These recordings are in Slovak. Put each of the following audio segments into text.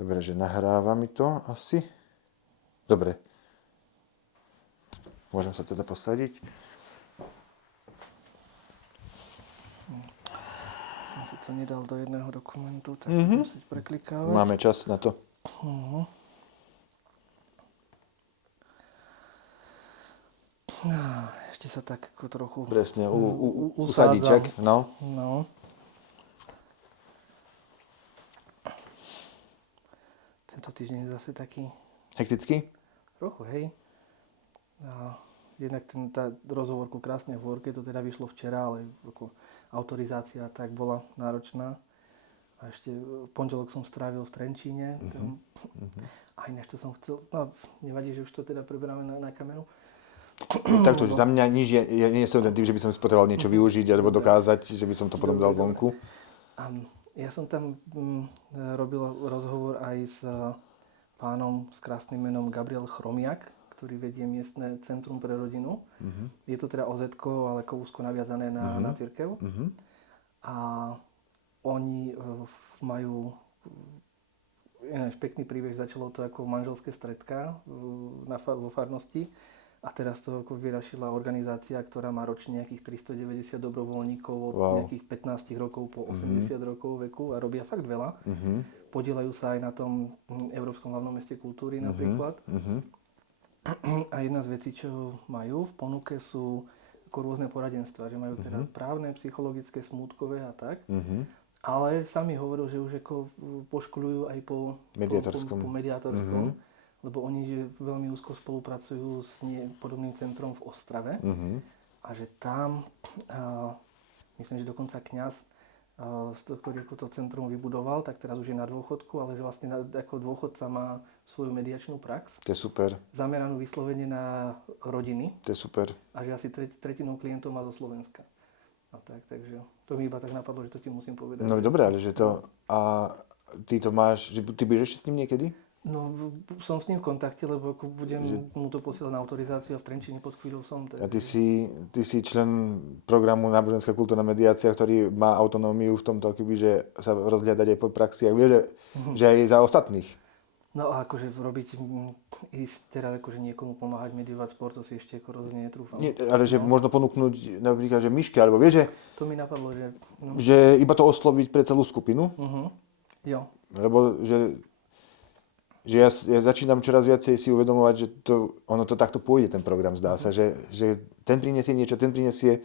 Dobre, že nahráva mi to asi. Dobre. Môžem sa teda posadiť. Som si to nedal do jedného dokumentu, tak budem musieť preklikávať. Máme čas na to. Ešte sa tak ako trochu Presne, usadiček. No. No. Tento týždeň je zase taký Hektický? trochu, hej. A jednak tá rozhovor ku Krásnej Hvorke, to teda vyšlo včera, ale ako autorizácia tak bola náročná. A ešte v pondelok som strávil v Trenčíne. A ináč to som chcel, no nevadí, že už to teda preberáme na kameru. Takto, že za mňa nič, ja nie som ten typ, že by som si potreboval niečo využiť alebo dokázať, že by som to potom dal vonku. Ja som tam robil rozhovor aj s pánom s krásnym menom Gabriel Chromiak, ktorý vedie miestne centrum pre rodinu. Je to teda OZ-ko, ale ako úzko naviazané na cirkev. A oni majú pekný príbeh, začalo to ako manželské stredka vo farnosti. A teraz to ako vyrašila organizácia, ktorá má ročne nejakých 390 dobrovoľníkov od nejakých 15 rokov po 80 rokov veku a robia fakt veľa. Podielajú sa aj na tom Európskom hlavnom meste kultúry napríklad. A jedna z vecí, čo majú v ponuke sú ako rôzne poradenstva, že majú teda právne, psychologické, smútkové a tak. Ale sami hovoril, že už ako poškoľujú aj po mediátorskom. Lebo oni že veľmi úzko spolupracujú s podobným centrom v Ostrave a že tam, myslím, že dokonca kňaz ktorý to centrum vybudoval, tak teraz už je na dôchodku, ale že vlastne ako dôchodca má svoju mediačnú prax. To je super. Zameranú vyslovene na rodiny. To je super. A že asi tretinu klientov má zo Slovenska. A takže to mi iba tak napadlo, že to ti musím povedať. No dobré, ale že to... A ty to máš... Že ty budeš ešte s ním niekedy? No, som s ním v kontakte, lebo ako budem mu to posielať na autorizáciu a v Trenčíne pod chvíľou som. A ty si člen programu Náboženská kultúrna mediácia, ktorý má autonómiu v tomto, že sa rozhľadať aj po praxi, a vie, že aj za ostatných. No a akože ísť teda akože niekomu pomáhať mediovať sport, to si ešte ako rozhodne netrúfam. Nie, ale že možno ponúknuť napríklad, že myšky, alebo vieš, že... To mi napadlo, že... No. Že iba to osloviť pre celú skupinu. Jo. Lebo, že ja začínam čoraz viacej si uvedomovať, že ono to takto pôjde, ten program, zdá sa, že ten prinesie niečo, ten prinesie,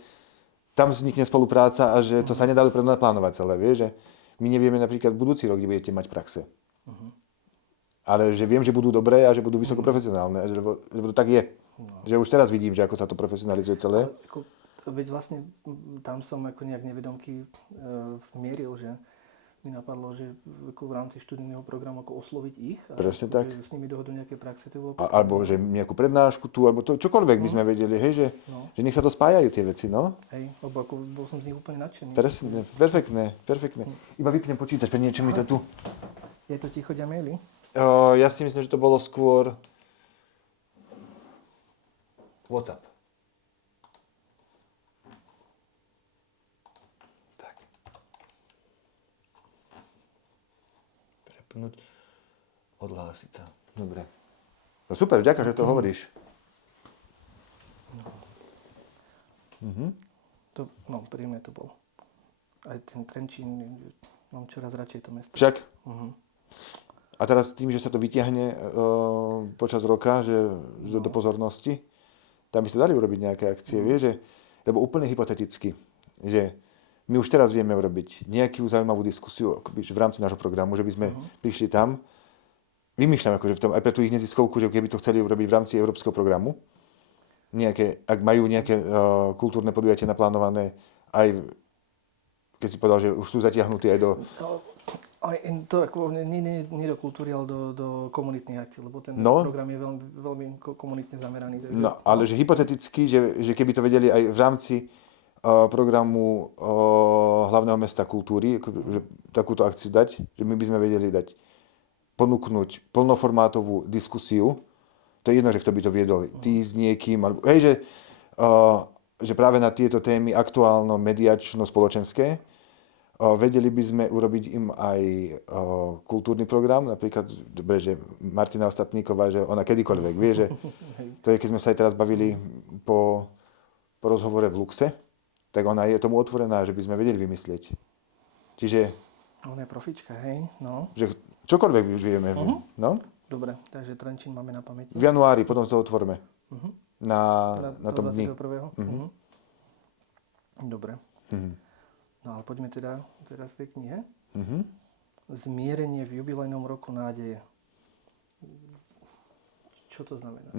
tam vznikne spolupráca a že to sa nedá dopredu naplánovať celé, vieš, že my nevieme napríklad budúci rok, kde budete mať praxe. Ale že viem, že budú dobré a že budú vysoko profesionálne, lebo to tak je. No. Že už teraz vidím, že ako sa to profesionalizuje celé. Veď vlastne tam som ako nejak nevedomky mieril, že mi napadlo, že v rámci študijného programu ako osloviť ich. Presne tak. Že s nimi dohodu nejaké praxe. To bolo alebo že nejakú prednášku tu, alebo to, čokoľvek by sme vedeli, hej, že nech sa to spájajú tie veci, no. Hej, lebo ako bol som z nich úplne nadšený. Presne, perfektné. Iba vypnem počítač, pre niečo mi to tu. Je to ti chodia maily? Ja si myslím, že to bolo skôr WhatsApp. Tak. Prepnúť. Odhlásiť sa. Dobre. No super, vďaka, že to hovoríš. No, príjemne to bol. Aj ten Trenčín, mám čoraz radšej to mesto. Však? A teraz tým, že sa to vytiahne počas roka, že do pozornosti, tam by sa dali urobiť nejaké akcie, vieš, lebo úplne hypoteticky, že my už teraz vieme urobiť nejakú zaujímavú diskusiu v rámci nášho programu, že by sme prišli tam, vymýšľam akože v tom, aj pre tú ich neziskovku, že keby to chceli urobiť v rámci európskeho programu, ak majú nejaké kultúrne podujatie naplánované, aj keď si povedal, že už sú zatiahnutí aj do... To ako nie do kultúry, ale do komunitných akcií, lebo ten program je veľmi komunitne zameraný. No, ale že hypoteticky, že keby to vedeli aj v rámci programu hlavného mesta kultúry, že takúto akciu dať, že my by sme vedeli ponúknuť plnoformátovú diskusiu. To je jedno, že kto by to viedol, ty s niekým, alebo hej, že práve na tieto témy aktuálno, mediačno, spoločenské, Vedeli by sme urobiť im aj kultúrny program, napríklad, dobre, že Martina Ostatníková, že ona kedykoľvek vie, že to je, keď sme sa aj teraz bavili po rozhovore v Luxe, tak ona je tomu otvorená, že by sme vedeli vymyslieť. Čiže... Ona je profička, hej, no. Že čokoľvek už vieme. No? Dobre, takže Trenčín máme na pamäti. V januári, potom to otvoríme. Na tom dni. 21. Dobre. No ale poďme teda teraz k tej knihe. Zmierenie v jubilejnom roku nádeje. Čo to znamená?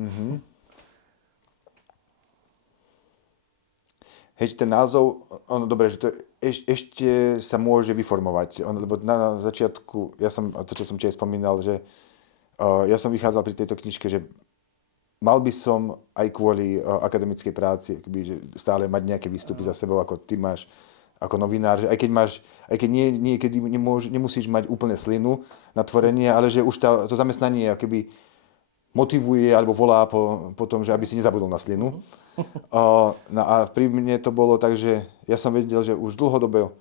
Hej, ten názov, dobre, že to ešte sa môže vyformovať. Lebo na začiatku, to, čo som tiež spomínal, že ja som vychádzal pri tejto knižke, že mal by som aj kvôli akademickej práci že stále mať nejaké výstupy za sebou, ako ty máš ako novinár, že aj keď niekedy nemusíš mať úplne slinu na tvorenie, ale že už to zamestnanie akoby motivuje alebo volá po tom, že aby si nezabudol na slinu. No a pri mne to bolo tak, že ja som vedel, že už dlhodobo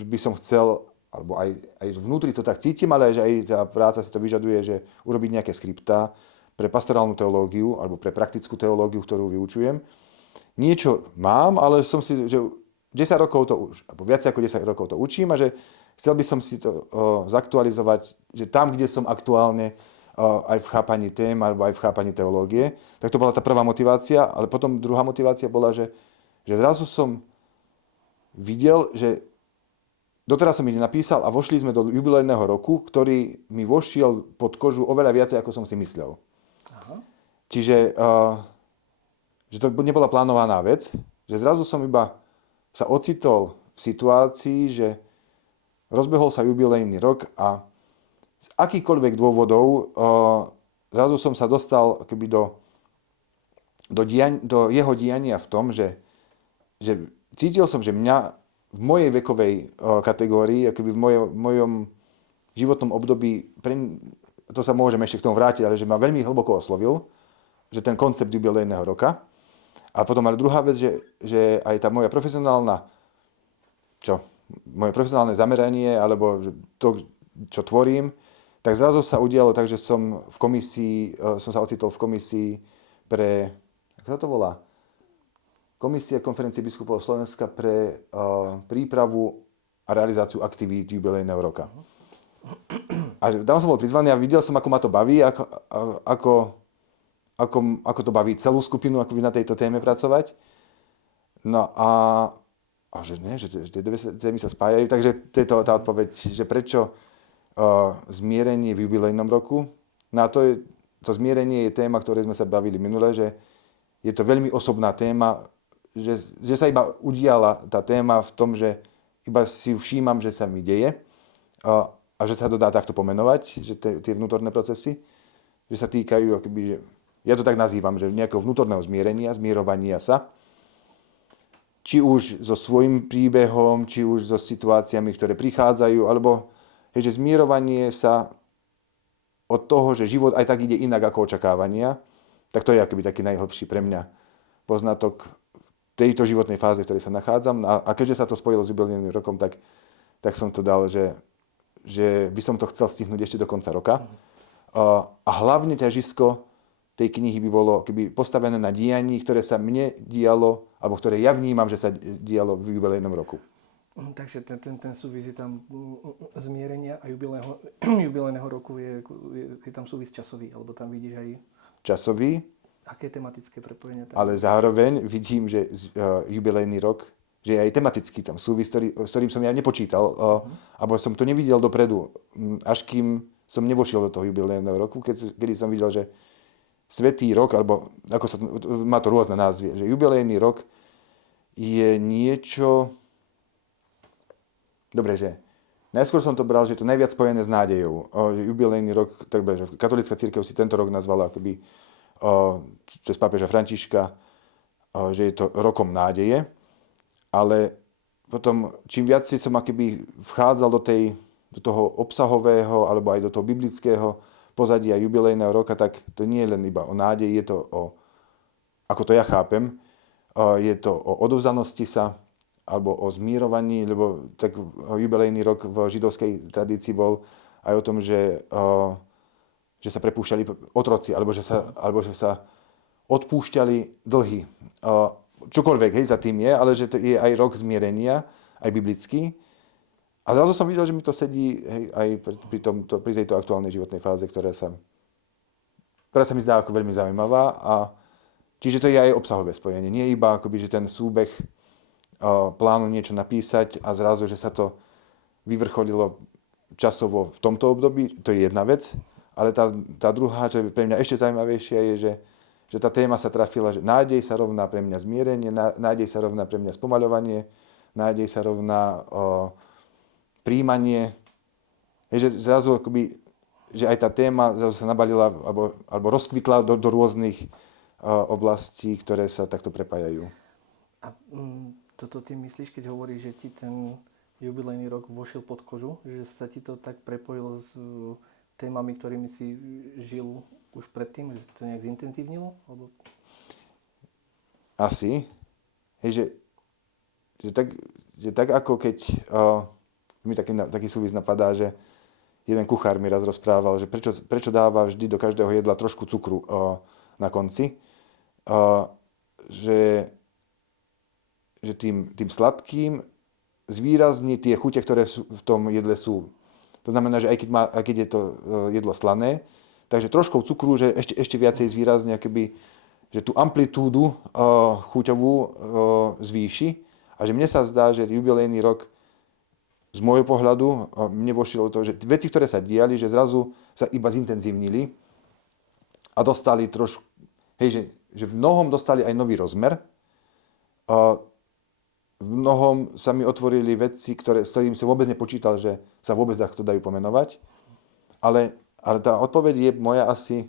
by som chcel, alebo aj vnútri to tak cítim, ale že aj tá práca si to vyžaduje, že urobiť nejaké skriptá pre pastorálnu teológiu alebo pre praktickú teológiu, ktorú vyučujem. Niečo mám, ale som si, že 10 rokov to už, alebo viac ako 10 rokov to učím a že chcel by som si to zaktualizovať, že tam, kde som aktuálne aj v chápaní tém alebo aj v chápaní teológie, tak to bola tá prvá motivácia, ale potom druhá motivácia bola, že zrazu som videl, že doteraz som ich nenapísal a vošli sme do jubilejného roku, ktorý mi vošiel pod kožu oveľa viacej, ako som si myslel. Aha. Čiže že to nebola plánovaná vec, že zrazu som iba sa ocitol v situácii, že rozbehol sa jubilejný rok a z akýchkoľvek dôvodov zrazu som sa dostal akoby do jeho diania v tom, že cítil som, že mňa v mojej vekovej kategórii, akoby v mojom životnom období, to sa môžeme ešte k tomu vrátiť, ale že ma veľmi hlboko oslovil, že ten koncept jubilejného roka. A potom ale druhá vec, že aj tá moje profesionálne zameranie, alebo to, čo tvorím, tak zrazu sa udialo tak, že som sa ocitol v komisii pre, ako sa to volá? Komisia konferencie biskupov Slovenska pre prípravu a realizáciu aktivít jubilejného roka. A tam som bol prizvaný a videl som, ako ma to baví, ako to baví celú skupinu, ako by na tejto téme pracovať. No a že nie, že tie dve témy sa spájajú, takže to je tá odpoveď, že prečo zmierenie v jubilejnom roku. No a to zmierenie je téma, ktorej sme sa bavili minule, že je to veľmi osobná téma, že sa iba udiala tá téma v tom, že iba si všímam, že sa mi deje a že sa to dá takto pomenovať, že tie vnútorné procesy, že sa týkajú, akoby, že ja to tak nazývam, že nejakého vnútorného zmierovania sa, či už so svojím príbehom, či už so situáciami, ktoré prichádzajú, alebo že zmierovanie sa od toho, že život aj tak ide inak ako očakávania, tak to je akoby taký najhlbší pre mňa poznatok tejto životnej fáze, v ktorej sa nachádzam. A keďže sa to spojilo s jubilejným rokom, tak som to dal, že by som to chcel stihnúť ešte do konca roka. A hlavne ťažisko tej knihy by bolo keby postavené na dianí, ktoré sa mne dialo, alebo ktoré ja vnímam, že sa dialo v jubilejnom roku. Takže ten súvis je tam zmierenia a jubilejného roku je tam súvis časový, alebo tam vidíš aj... Časový. Aké tematické prepojenia tam? Ale zároveň vidím, že jubilejný rok, že je aj tematický tam súvis, s ktorým som ja nepočítal, alebo som to nevidel dopredu, až kým som nevošiel do toho jubilejného roku, kedy som videl, že Svätý rok, alebo ako sa má to rôzne názvy, že jubilejný rok je niečo... Dobre, že najskôr som to bral, že je to najviac spojené s nádejou. Jubilejný rok, takže katolícka cirkev si tento rok nazvala akoby cez pápeža Františka, že je to rokom nádeje, ale potom čím viac som akoby vchádzal do toho obsahového alebo aj do toho biblického pozadia jubilejného roka, tak to nie je len iba o nádeji, je to ako to ja chápem, je to o odovzdanosti sa, alebo o zmierovaní, lebo tak jubilejný rok v židovskej tradícii bol aj o tom, že sa prepúšťali otroci, alebo že sa odpúšťali dlhy. Čokoľvek, hej, za tým je, ale že to je aj rok zmierenia, aj biblický. A zrazu som videl, že mi to sedí, hej, aj pri tejto aktuálnej životnej fáze, ktorá sa mi zdá ako veľmi zaujímavá. Čiže to je aj obsahové spojenie. Nie iba akoby, že ten súbeh plánu niečo napísať a zrazu, že sa to vyvrcholilo časovo v tomto období, to je jedna vec. Ale tá druhá, čo je pre mňa ešte zaujímavejšia, je, že tá téma sa trafila, že nádej sa rovná pre mňa zmierenie, nádej sa rovná pre mňa spomaľovanie, nádej sa rovná príjmanie. Je, že zrazu akoby, že aj tá téma zrazu sa nabalila alebo rozkvitla do rôznych oblastí, ktoré sa takto prepájajú. A toto ty myslíš, keď hovoríš, že ti ten jubilejný rok vošiel pod kožu, že sa ti to tak prepojilo s témami, ktorými si žil už predtým, že to nejak zintenzívnilo? Alebo... Asi. Hej, že tak ako keď mi taký súvis napadá, že jeden kuchár mi raz rozprával, že prečo dáva vždy do každého jedla trošku cukru na konci. Že tým sladkým zvýrazní tie chute, ktoré v tom jedle sú. To znamená, že aj keď je to jedlo slané, takže troškou cukru, že ešte viacej zvýrazní, akoby, že tú amplitúdu chuťovú zvýši. A že mne sa zdá, že jubilejný rok z môjho pohľadu mne vošilo to, že veci, ktoré sa diali, že zrazu sa iba zintenzívnili a dostali trošku, hej, že v mnohom dostali aj nový rozmer. V mnohom sa mi otvorili veci, s ktorými som vôbec nepočítal, že sa vôbec takto dajú pomenovať. Ale tá odpoveď je moja asi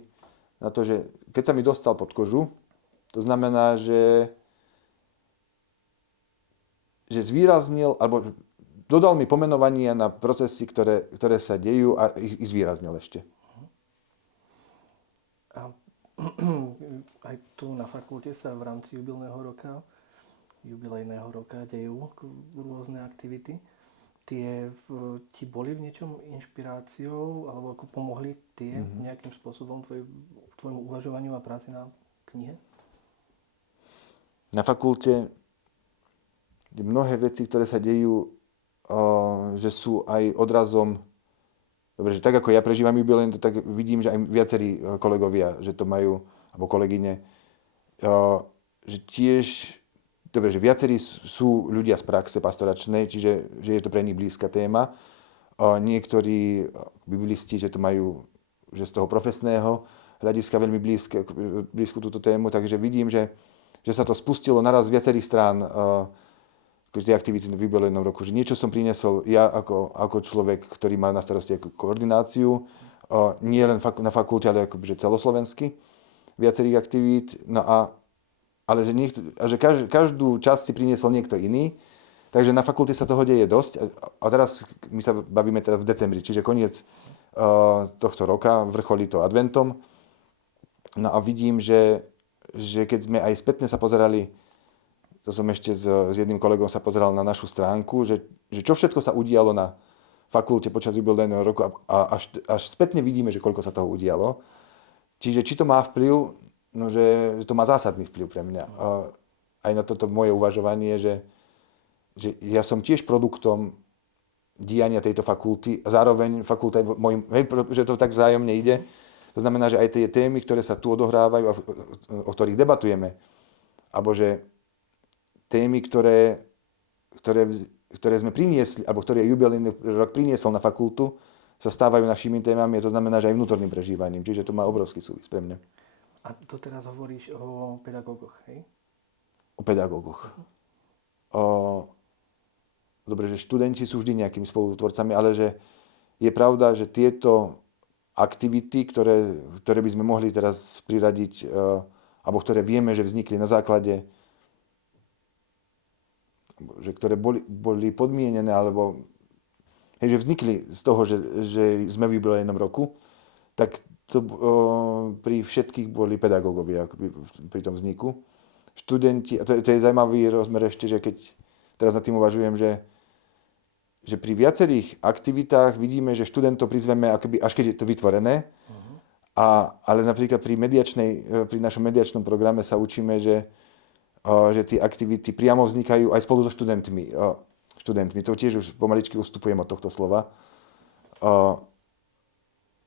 na to, že keď sa mi dostal pod kožu, to znamená, že zvýraznil, alebo dodal mi pomenovania na procesy, ktoré sa dejú a ich zvýraznil ešte. A aj tu na fakulte sa v rámci jubilejného roka dejú rôzne aktivity. Tie ti boli v niečom inšpiráciou alebo ako pomohli tie nejakým spôsobom tvojmu uvažovaniu a práci na knihe? Na fakulte mnohé veci, ktoré sa dejú, že sú aj odrazom. Dobre, že tak ako ja prežívam jubilejný, tak vidím, že aj viacerí kolegovia, že to majú, alebo kolegyne, že tiež, dobre, že viacerí sú ľudia z praxe pastoračnej, čiže že je to pre nich blízka téma. Niektorí biblisti, že to majú, že z toho profesného hľadiska veľmi blízku túto tému, takže vidím, že sa to spustilo naraz z viacerých strán tie aktivity v jubilejnom roku. Že niečo som priniesol ja ako človek, ktorý má na starosti koordináciu, nie len na fakulte, ale akože celoslovensky viacerých aktivít. No ale že každú časť si priniesol niekto iný. Takže na fakulte sa toho deje dosť. A teraz my sa bavíme teda v decembri, čiže koniec tohto roka, vrcholí to adventom. No a vidím, že keď sme aj spätne sa pozerali, to som ešte s jedným kolegom sa pozeral na našu stránku, že čo všetko sa udialo na fakulte počas jubilejného roku a až spätne vidíme, že koľko sa toho udialo. Čiže či to má vplyv, no že to má zásadný vplyv pre mňa. Aj na toto moje uvažovanie, že ja som tiež produktom diania tejto fakulty a zároveň fakulta je môjim, že to tak vzájomne ide. To znamená, že aj tie témy, ktoré sa tu odohrávajú a o ktorých debatujeme, alebo že témy, ktoré sme priniesli, alebo ktoré jubilejný rok priniesol na fakultu, sa stávajú našimi témami, a to znamená, že aj vnútorným prežívaním. Čiže to má obrovský súvis pre mňa. A to teraz hovoríš o pedagógoch, hej? O pedagógoch. Dobre, že študenti sú vždy nejakými spolutvorcami, ale že je pravda, že tieto aktivity, ktoré by sme mohli teraz priradiť, alebo ktoré vieme, že vznikli na základe, že ktoré boli podmienené, alebo že vznikli z toho, že sme v jubilejnom roku, tak to pri všetkých boli pedagógovia pri tom vzniku. Študenti, a to je zaujímavý rozmer ešte, že keď teraz nad tým uvažujem, že pri viacerých aktivitách vidíme, že študentov prizveme akoby, až keď je to vytvorené, ale napríklad pri našom mediačnom programe sa učíme, že tie aktivity priamo vznikajú aj spolu so študentmi. To tiež už pomaličky ustupujem od tohto slova.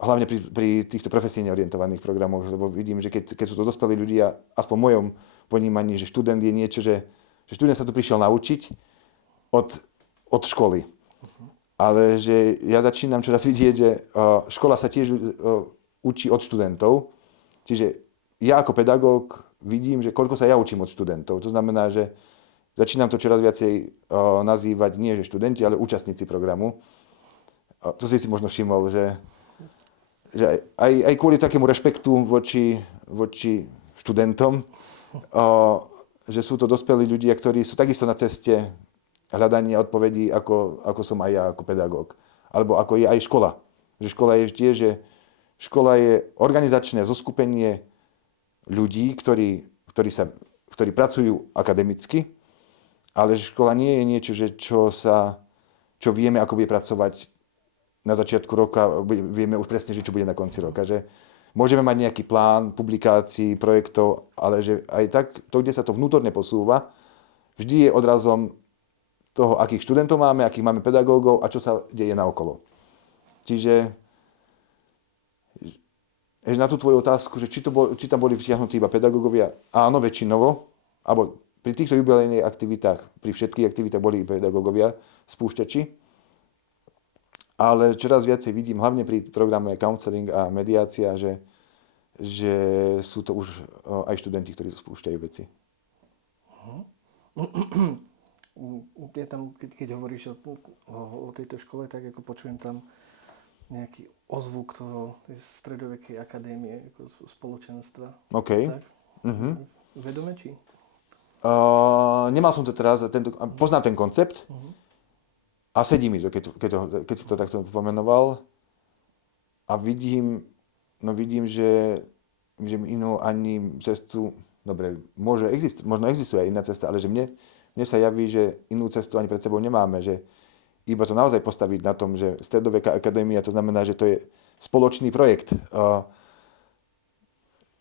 Hlavne pri týchto profesijne orientovaných programoch, lebo vidím, že keď sú to dospelí ľudia, aspoň v mojom ponímaní, že študent je niečo, že študent sa tu prišiel naučiť od školy. Ale že ja začínam čoraz vidieť, že škola sa tiež učí od študentov. Čiže ja ako pedagóg vidím, že koľko sa ja učím od študentov. To znamená, že začínam to čoraz viacej nazývať nie že študenti, ale účastníci programu. To si možno všimol, že aj kvôli takému rešpektu voči študentom, že sú to dospelí ľudia, ktorí sú takisto na ceste hľadania odpovedí, ako som aj ja ako pedagóg. Alebo ako je aj škola. Že škola je tiež, že škola je organizačné zoskupenie ľudí, ktorí pracujú akademicky, ale škola nie je niečo, čo vieme, ako bude pracovať na začiatku roka, vieme už presne, že čo bude na konci roka. Že môžeme mať nejaký plán publikácií, projektov, ale že aj tak, to, kde sa to vnútorne posúva, vždy je odrazom toho, akých študentov máme, akých máme pedagógov a čo sa deje naokolo. Čiže na tú tvoju otázku, že či tam boli vtiahnutí iba pedagógovia, áno, väčšinovo, alebo pri týchto jubilejných aktivitách, pri všetkých aktivitách boli pedagógovia, spúšťači, ale čoraz viacej vidím, hlavne pri programe counseling a mediácia, že sú to už aj študenti, ktorí spúšťajú veci. Je tam, keď hovoríš o tejto škole, tak ako počujem tam nejaký ozvuk toho stredovekej akadémie, ako spoločenstva. OK. Tak? Vedome či? Nemal som to teraz, poznám ten koncept a sedí mi to, keď si to takto pomenoval. A vidím, že inú ani cestu, dobre, možno existuje aj iná cesta, ale že mne sa javí, že inú cestu ani pred sebou nemáme, že iba to naozaj postaviť na tom, že stredoveká akadémia, to znamená, že to je spoločný projekt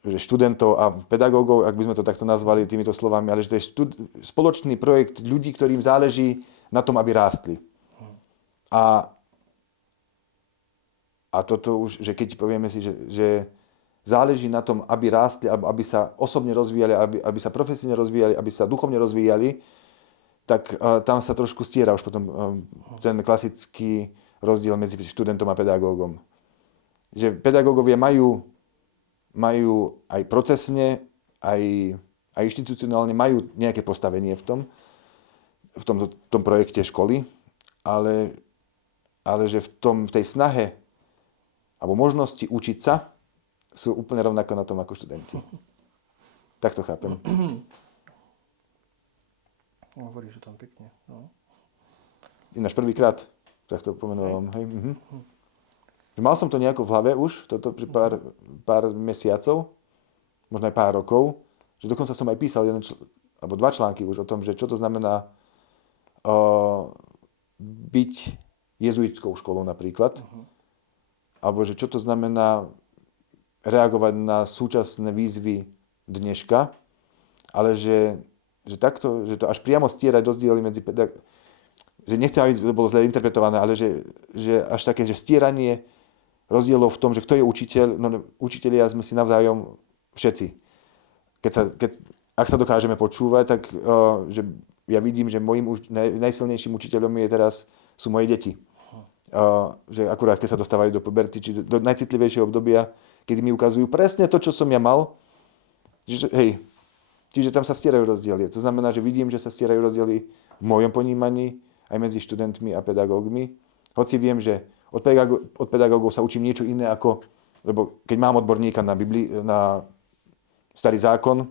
študentov a pedagógov, ak by sme to takto nazvali týmito slovami, ale že to je spoločný projekt ľudí, ktorým záleží na tom, aby rástli. A toto už, že keď povieme si, že záleží na tom, aby rástli, aby sa osobne rozvíjali, aby sa profesne rozvíjali, aby sa duchovne rozvíjali, tak tam sa trošku stiera už potom ten klasický rozdiel medzi študentom a pedagógom. Že pedagógovia majú aj procesne, aj inštitucionálne majú nejaké postavenie v tom projekte školy, ale že v tej snahe alebo možnosti učiť sa sú úplne rovnako na tom ako študenti. Tak to chápem. Hovoríš o tom pekne. No. Ináč prvýkrát, tak to pomenoval. Mal som to nejako v hlave už, toto pri pár mesiacov, možno aj pár rokov, že dokonca som aj písal alebo 2 články už o tom, že čo to znamená byť jezuitskou školou napríklad, alebo že čo to znamená reagovať na súčasné výzvy dneška, ale že takto, že to až priamo stierať rozdiely medzi že nechcem, aby to bolo zle interpretované, ale že až také, že stieranie rozdielov v tom, že kto je učiteľ, no učitelia sme si navzájom všetci. Ak sa dokážeme počúvať, tak že ja vidím, že mojím najsilnejším učiteľom sú moje deti. Že akurát, keď sa dostávajú do puberty, či do najcitlivejšieho obdobia, kedy mi ukazujú presne to, čo som ja mal. Čiže tam sa stierajú rozdiely. To znamená, že vidím, že sa stierajú rozdiely v mojom ponímaní aj medzi študentmi a pedagógmi. Hoci viem, že od pedagógov sa učím niečo iné lebo keď mám odborníka na starý zákon,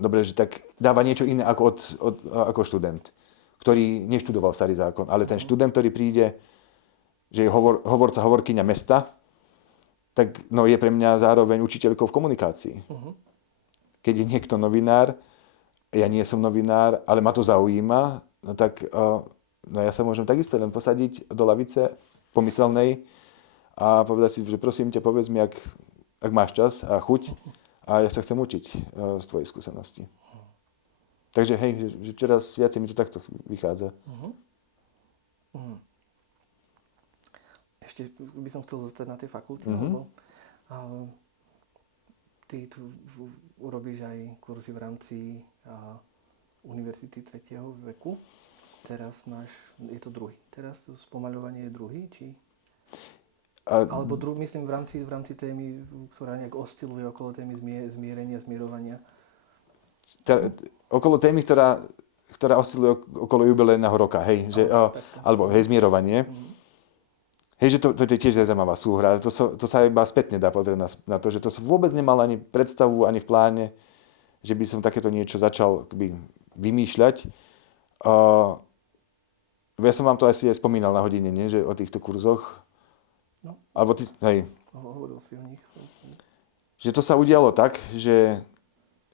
dobre, že tak dáva niečo iné ako študent, ktorý neštudoval starý zákon. Ale ten študent, ktorý príde, že je hovorca, hovorkyňa mesta, tak je pre mňa zároveň učiteľkou v komunikácii. Keď je niekto novinár, ja nie som novinár, ale ma to zaujíma no tak no ja sa môžem takisto len posadiť do lavice pomyselnej a povedať si, že prosím ťa, povedz mi, ak máš čas a chuť a ja sa chcem učiť z tvojej skúsenosti. Takže hej, že čoraz viacej mi to takto vychádza. Ešte by som chcel zostať na tej fakulte, lebo ty tu urobíš aj kurzy v rámci univerzity 3. veku. Teraz je to druhý. Teraz to spomaľovanie je druhý, či... Alebo myslím v rámci témy, ktorá nejak osciluje okolo témy zmierenia, zmierovania. Okolo témy, ktorá osciluje okolo jubilejného roka, hej, že, alebo hej, zmierovanie. Hej, že to je tiež zaujímavá súhra. To sa iba spätne dá pozrieť na to, že to som vôbec nemal ani predstavu, ani v pláne, že by som takéto niečo začal vymýšľať. Ja som vám to asi aj spomínal na hodine, nie? Že o týchto kurzoch. No. Alebo ty, hej. Hovoril si o nich. Že to sa udialo tak, že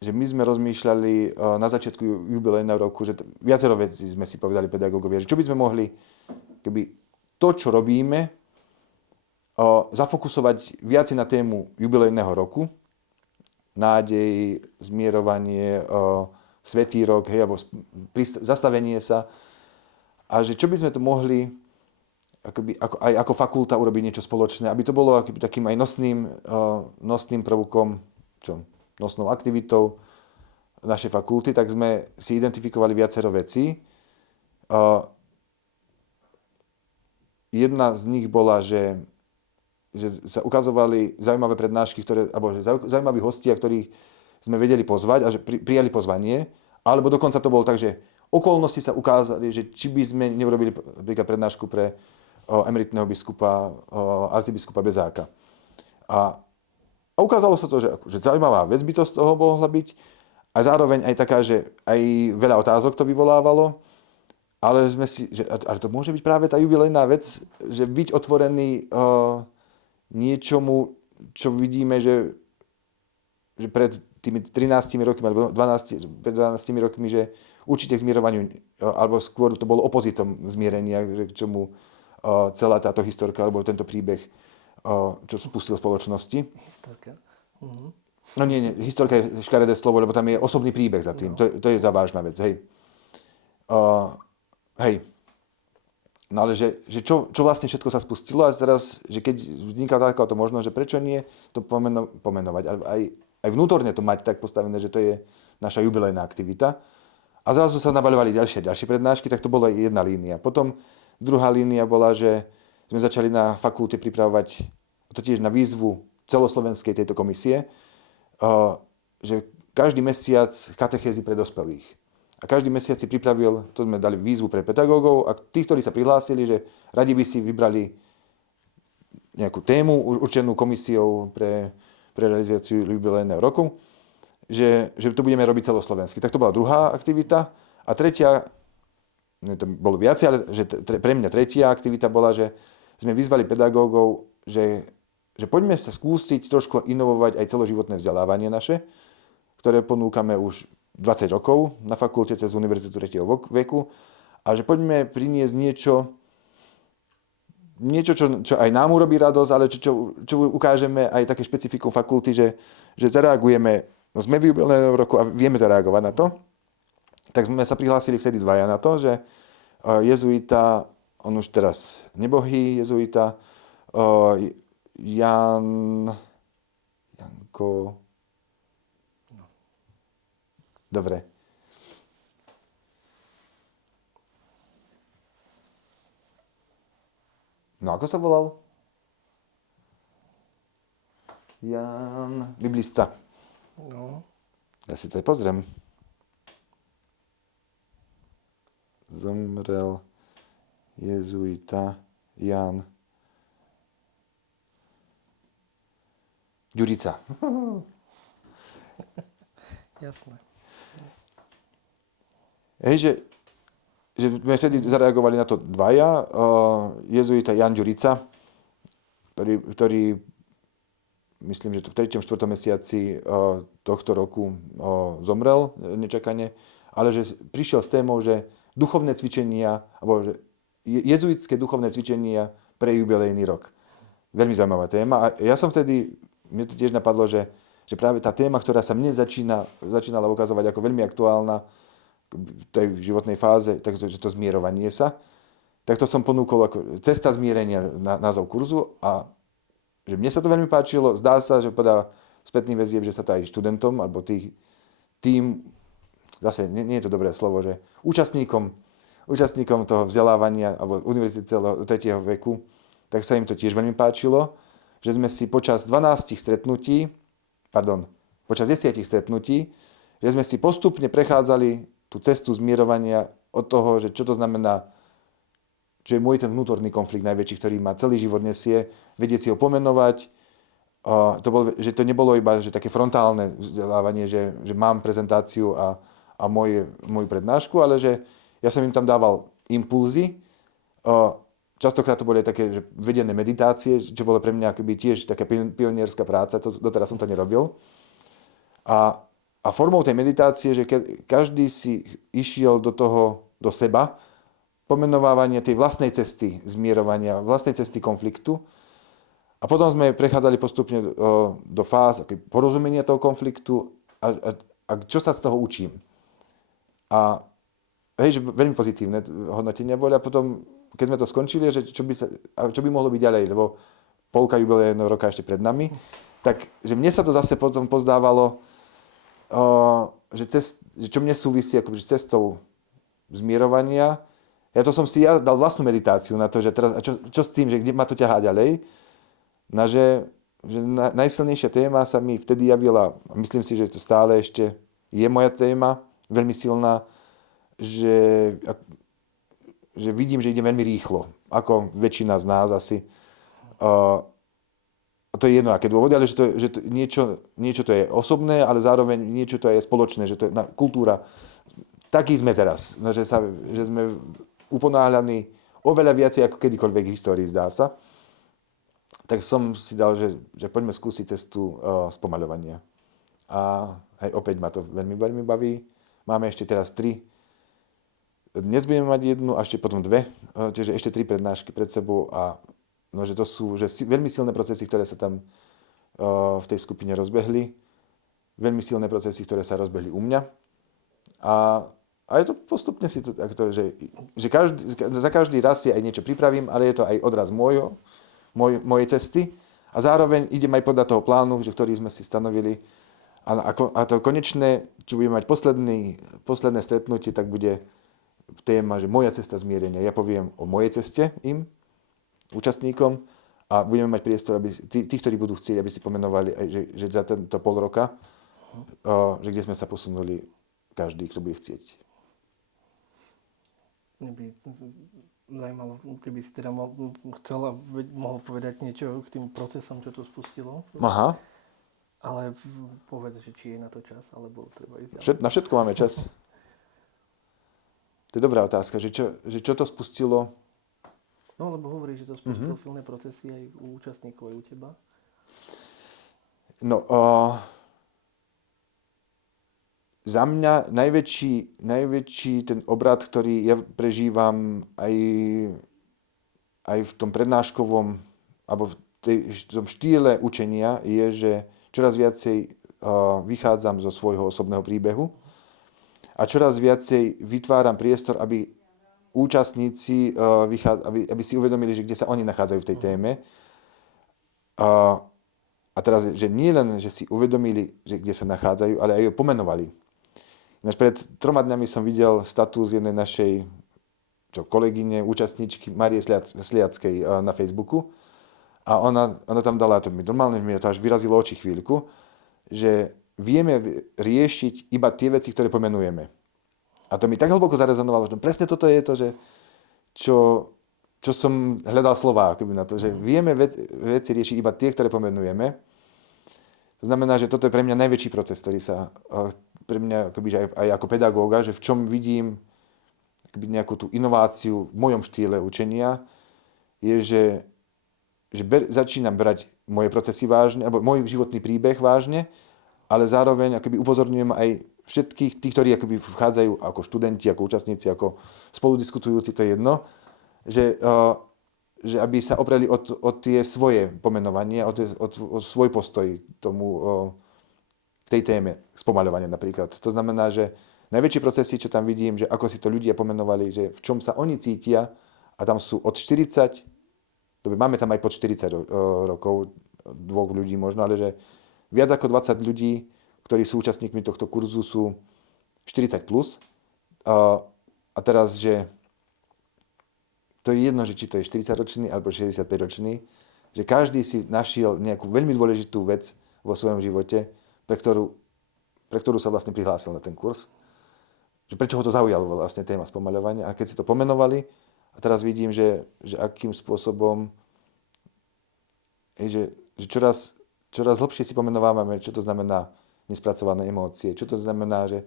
my sme rozmýšľali na začiatku jubilejného roku, že viacero vecí sme si povedali pedagógovia, že čo by sme mohli, to, čo robíme, zafokusovať viac na tému jubilejného roku, nádej, zmierovanie, svätý rok, hej, alebo zastavenie sa. A že čo by sme to mohli aj ako fakulta urobiť niečo spoločné, aby to bolo takým aj nosným prvkom, nosnou aktivitou našej fakulty, tak sme si identifikovali viacero vecí. Jedna z nich bola, že sa ukazovali zaujímavé prednášky, alebo zaujímaví hostia, ktorých sme vedeli pozvať a že prijali pozvanie, alebo dokonca to bolo tak, že okolnosti sa ukázali, že či by sme neurobili napríklad prednášku pre emeritného biskupa, arcibiskupa Bezáka. A ukázalo sa to, že zaujímavá vec by to z toho mohla byť a zároveň aj taká, že aj veľa otázok to vyvolávalo, ale ale to môže byť práve tá jubilejná vec, že byť otvorený niečomu, čo vidíme, že pred tými 13 rokmi, alebo pred 12 rokmi, že určite k zmierovaniu, alebo skôr to bolo opozitom zmierenia, k čomu celá táto historka, alebo tento príbeh, čo spustil spoločnosti. Historka. No nie, historka je škaredé slovo, lebo tam je osobný príbeh za tým. To je tá vážna vec, hej. Hej. No ale že čo vlastne všetko sa spustilo a teraz, že keď vzniká takáto možnosť, že prečo nie to pomenovať, ale aj vnútorne to mať tak postavené, že to je naša jubilejná aktivita. A zrazu sa nabaľovali ďalšie prednášky, tak to bola jedna línia. Potom druhá línia bola, že sme začali na fakulte pripravovať, to tiež na výzvu celoslovenskej tejto komisie, že každý mesiac katechézy pre dospelých. A každý mesiac si pripravil, to sme dali výzvu pre pedagógov a tí, ktorí sa prihlásili, že radi by si vybrali nejakú tému určenú komisiou pre realizáciu jubilejného roku, že to budeme robiť celoslovensky. Tak to bola druhá aktivita. A tretia, to bolo viacej, ale že pre mňa tretia aktivita bola, že sme vyzvali pedagógov, že poďme sa skúsiť trošku inovovať aj celoživotné vzdelávanie naše, ktoré ponúkame už 20 rokov na fakulte cez Univerzitu 3. veku a že poďme priniesť niečo, čo aj nám urobí radosť, ale čo ukážeme aj také špecifikum fakulty, že zareagujeme, no sme v jubilejnom roku a vieme zareagovať na to. Tak sme sa prihlásili vtedy dvaja na to, že jezuita, on už teraz nebohý jezuita, Janko... Dobre. No ako sa volal? Jan... Biblista. No. Ja si to aj pozriem. Zomrel jezuita Jan Ďurica. Jasné. Hej, že sme vtedy zareagovali na to dvaja. Jezuita Jan Ďurica, ktorý myslím, že to v 3. 4. mesiaci tohto roku zomrel nečakane, ale že prišiel s témou, že duchovné cvičenia, alebo že jezuitské duchovné cvičenia pre jubilejný rok. Veľmi zaujímavá téma. A ja som vtedy, mne to tiež napadlo, že práve tá téma, ktorá sa mne začínala ukazovať ako veľmi aktuálna v tej životnej fáze, takže to zmierovanie sa, tak to som ponúkol ako cesta zmierenia názov kurzu a že mne sa to veľmi páčilo. Zdá sa, že podľa spätných väzieb, že sa to aj študentom, alebo tým, zase nie je to dobré slovo, že účastníkom toho vzdelávania alebo univerzity celého 3. veku, tak sa im to tiež veľmi páčilo, že sme si počas 10 stretnutí, že sme si postupne prechádzali tú cestu zmierovania od toho, že čo to znamená, čo je môj ten vnútorný konflikt najväčší, ktorý ma celý život nesie, vedieť si ho pomenovať. Že to nebolo iba že také frontálne vzdelávanie, že mám prezentáciu a moju prednášku, ale že ja som im tam dával impulzy. Častokrát to boli také že vedené meditácie, čo bolo pre mňa akoby tiež taká pionierská práca, doteraz som to nerobil. A formou tej meditácie, že každý si išiel do seba, pomenovávanie tej vlastnej cesty zmierovania, vlastnej cesty konfliktu. A potom sme prechádzali postupne do fáz porozumenia toho konfliktu a čo sa z toho učím. A že veľmi pozitívne hodnotenia boli a potom, keď sme to skončili, že čo by mohlo byť ďalej, lebo polka jubilejného roka ešte pred nami, tak že mne sa to zase potom pozdávalo, že čo mne súvisí akoby cestou zmierovania. Ja dal vlastnú meditáciu na to, že teraz, a čo s tým, že kde ma to ťahá ďalej. Že najsilnejšia téma sa mi vtedy javila, a myslím si, že to stále ešte je moja téma, veľmi silná, že vidím, že idem veľmi rýchlo, ako väčšina z nás asi. To je jedno, aké dôvody, ale že to niečo to je osobné, ale zároveň niečo to je spoločné, že to je kultúra. Taký sme teraz, že sme uponáhľaní oveľa viacej ako kedykoľvek v histórii, zdá sa. Tak som si dal, že poďme skúsiť cestu spomaľovania. A opäť ma to veľmi, veľmi baví. Máme ešte teraz 3. Dnes budeme mať 1 a ešte potom 2. Čiže ešte 3 prednášky pred sebou. A že to sú veľmi silné procesy, ktoré sa tam v tej skupine rozbehli. Veľmi silné procesy, ktoré sa rozbehli u mňa. A je to postupne si to takto, že za každý raz si aj niečo pripravím, ale je to aj odraz mojej cesty a zároveň idem aj podľa toho plánu, ktorý sme si stanovili a to konečné, čo budeme mať posledné stretnutie, tak bude téma, že moja cesta zmierenia. Ja poviem o mojej ceste účastníkom a budeme mať priestor, aby tí, ktorí budú chcieť, aby si pomenovali, že za tento pol roka, že kde sme sa posunuli každý, kto bude chcieť. Mne by zaujímalo, keby si teda mohol povedať niečo k tým procesom, čo to spustilo. Aha. Ale povedz, že či je na to čas, alebo treba ísť ďalej. Na všetko máme čas. To je dobrá otázka, že čo to spustilo? No, lebo hovorí, že to spustilo silné procesy aj u účastníkov, aj u teba. No, za mňa najväčší ten obrad, ktorý ja prežívam aj v tom prednáškovom alebo v tom štýle učenia je, že čoraz viacej vychádzam zo svojho osobného príbehu a čoraz viacej vytváram priestor, aby účastníci aby si uvedomili, že kde sa oni nachádzajú v tej téme. A teraz, že nie len, že si uvedomili, že kde sa nachádzajú, ale aj ju pomenovali. Ináč pred 3 dňami som videl status jednej našej kolegyne, účastníčky Márie Sliackej na Facebooku a ona tam dala, normálne mi to až vyrazilo oči chvíľku, že vieme riešiť iba tie veci, ktoré pomenujeme. A to mi tak hlboko zarezonovalo, že presne toto je to, že čo som hľadal slová na to, že vieme veci riešiť iba tie, ktoré pomenujeme. To znamená, že toto je pre mňa najväčší proces, ktorý sa pre mňa aj ako pedagóga, že v čom vidím nejakú tú inováciu v mojom štýle učenia, je, že začínam brať moje procesy vážne, alebo môj životný príbeh vážne, ale zároveň upozorňujem aj všetkých tých, ktorí akoby vchádzajú ako študenti, ako účastníci, ako spoludiskutujúci, to je jedno, že aby sa opreli od tie svoje pomenovanie, od svoj postoj k tomu, k tej téme spomaľovania napríklad. To znamená, že najväčšie procesy, čo tam vidím, že ako si to ľudia pomenovali, že v čom sa oni cítia, a tam sú od 40, máme tam aj pod 40 rokov, dvoch ľudí možno, ale že viac ako 20 ľudí, ktorí sú účastníkmi tohto kurzu, sú 40 plus. A teraz, že to je jedno, že či to je 40-ročný alebo 65-ročný, že každý si našiel nejakú veľmi dôležitú vec vo svojom živote, pre ktorú sa vlastne prihlásil na ten kurz. Že prečo ho to zaujalo vlastne téma spomaľovania. A keď si to pomenovali, a teraz vidím, že akým spôsobom, že čoraz hlbšie si pomenovávame, čo to znamená nespracované emócie, čo to znamená, že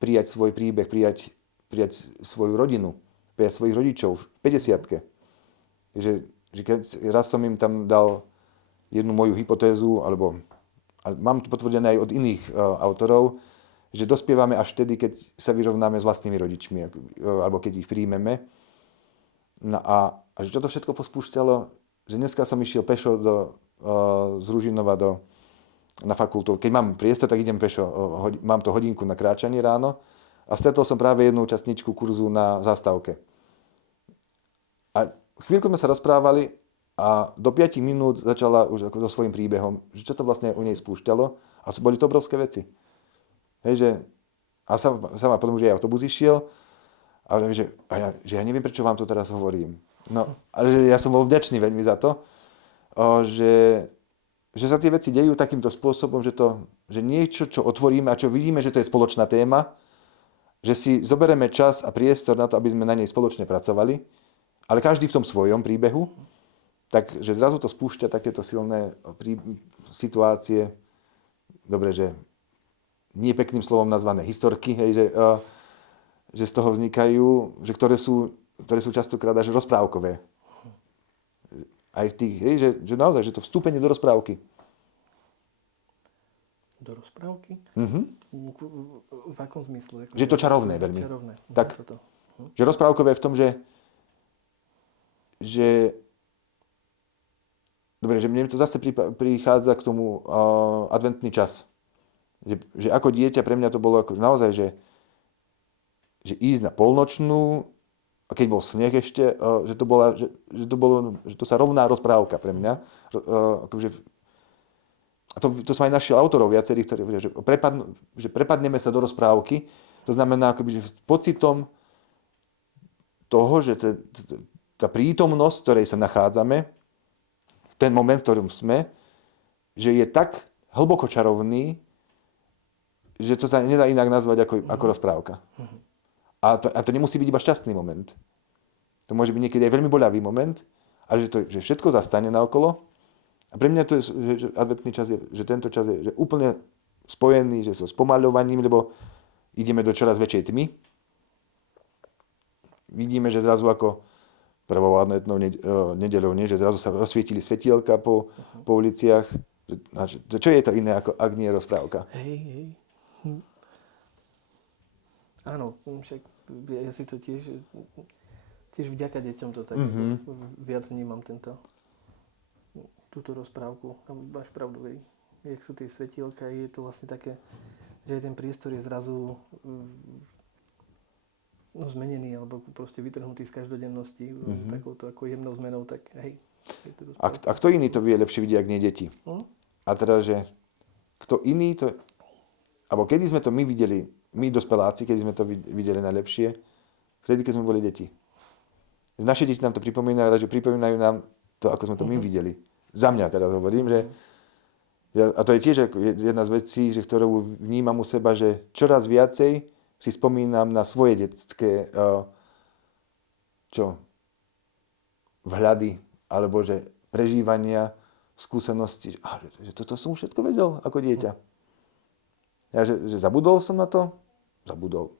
prijať svoj príbeh, prijať svoju rodinu, prijať svojich rodičov v 50-ke. Že keď raz som im tam dal jednu moju hypotézu, alebo mám to potvrdené aj od iných autorov, že dospievame až vtedy, keď sa vyrovnáme s vlastnými rodičmi, alebo keď ich príjmeme. No a že čo to všetko pospúšťalo, že dneska som išiel pešo z Ružinova na fakultu. Keď mám priestor, tak idem pešo. Mám to hodinku na kráčanie ráno a stretol som práve jednu účastníčku kurzu na zastávke. A chvíľku sme sa rozprávali a do 5 minút začala už ako so svojím príbehom, že čo to vlastne u nej spúšťalo. A boli to obrovské veci. Hej, a sama potom už aj autobus išiel a ja neviem, prečo vám to teraz hovorím. No, ale ja som bol vďačný veľmi za to, že sa tie veci dejú takýmto spôsobom, že niečo, čo otvoríme a čo vidíme, že to je spoločná téma, že si zoberieme čas a priestor na to, aby sme na nej spoločne pracovali, ale každý v tom svojom príbehu, takže zrazu to spúšťa takéto silné situácie, dobre, že nie pekným slovom nazvané historky, hej, že z toho vznikajú, že ktoré sú častokrát až rozprávkové. Aj v tých, hej, že naozaj, že to vstúpenie do rozprávky. Do rozprávky? Mhm. V akom zmysle? Že je to čarovné veľmi. Čarovné. Tak, že rozprávkové v tom, že dobre, že mne to zase prichádza k tomu adventný čas. Že ako dieťa pre mňa to bolo ako, naozaj, že ísť na polnočnú, a keď bol sneh ešte, že to sa rovná rozprávka pre mňa. A to som aj našiel autorov viacerých, ktorí hovoria, že prepadneme sa do rozprávky. To znamená, akoby, že pocitom toho, že tá prítomnosť, v ktorej sa nachádzame, v ten moment, v ktorom sme, že je tak hlboko čarovný, že to sa nedá inak nazvať ako rozprávka. A to nemusí byť iba šťastný moment. To môže byť niekedy aj veľmi boľavý moment, ale že všetko zastane naokolo. A pre mňa to je, že adventný čas je, že tento čas je že úplne spojený že so spomaľovaním, lebo ideme do čoraz väčšej tmy. Vidíme, že zrazu ako prvou adventnou nedeľou, že zrazu sa rozsvietili svetielka po uliciach. Čo je to iné, ako ak nie je rozprávka? Hej. Áno, však ja si to tiež vďaka deťom to tak viac vnímam túto rozprávku. A máš pravdu, jak sú tie svetielka, je to vlastne také, že aj ten priestor je zrazu zmenený alebo proste vytrhnutý z každodennosti takouto ako jemnou zmenou, tak hej. A kto iný to vie lepšie vidieť, ak nie deti? A teda, že kto iný to... Alebo kedy sme to my videli, my dospeláci, kedy sme to videli najlepšie, vtedy, keď sme boli deti. Naše deti nám to pripomínajú, že pripomínajú nám to, ako sme to my videli. Za mňa teraz hovorím, že a to je tiež jedna z vecí, že ktorú vnímam u seba, že čoraz viacej si spomínam na svoje detské vhľady, alebo že prežívania, skúsenosti. Že toto som všetko vedel ako dieťa. Ja, že zabudol som na to? Zabudol.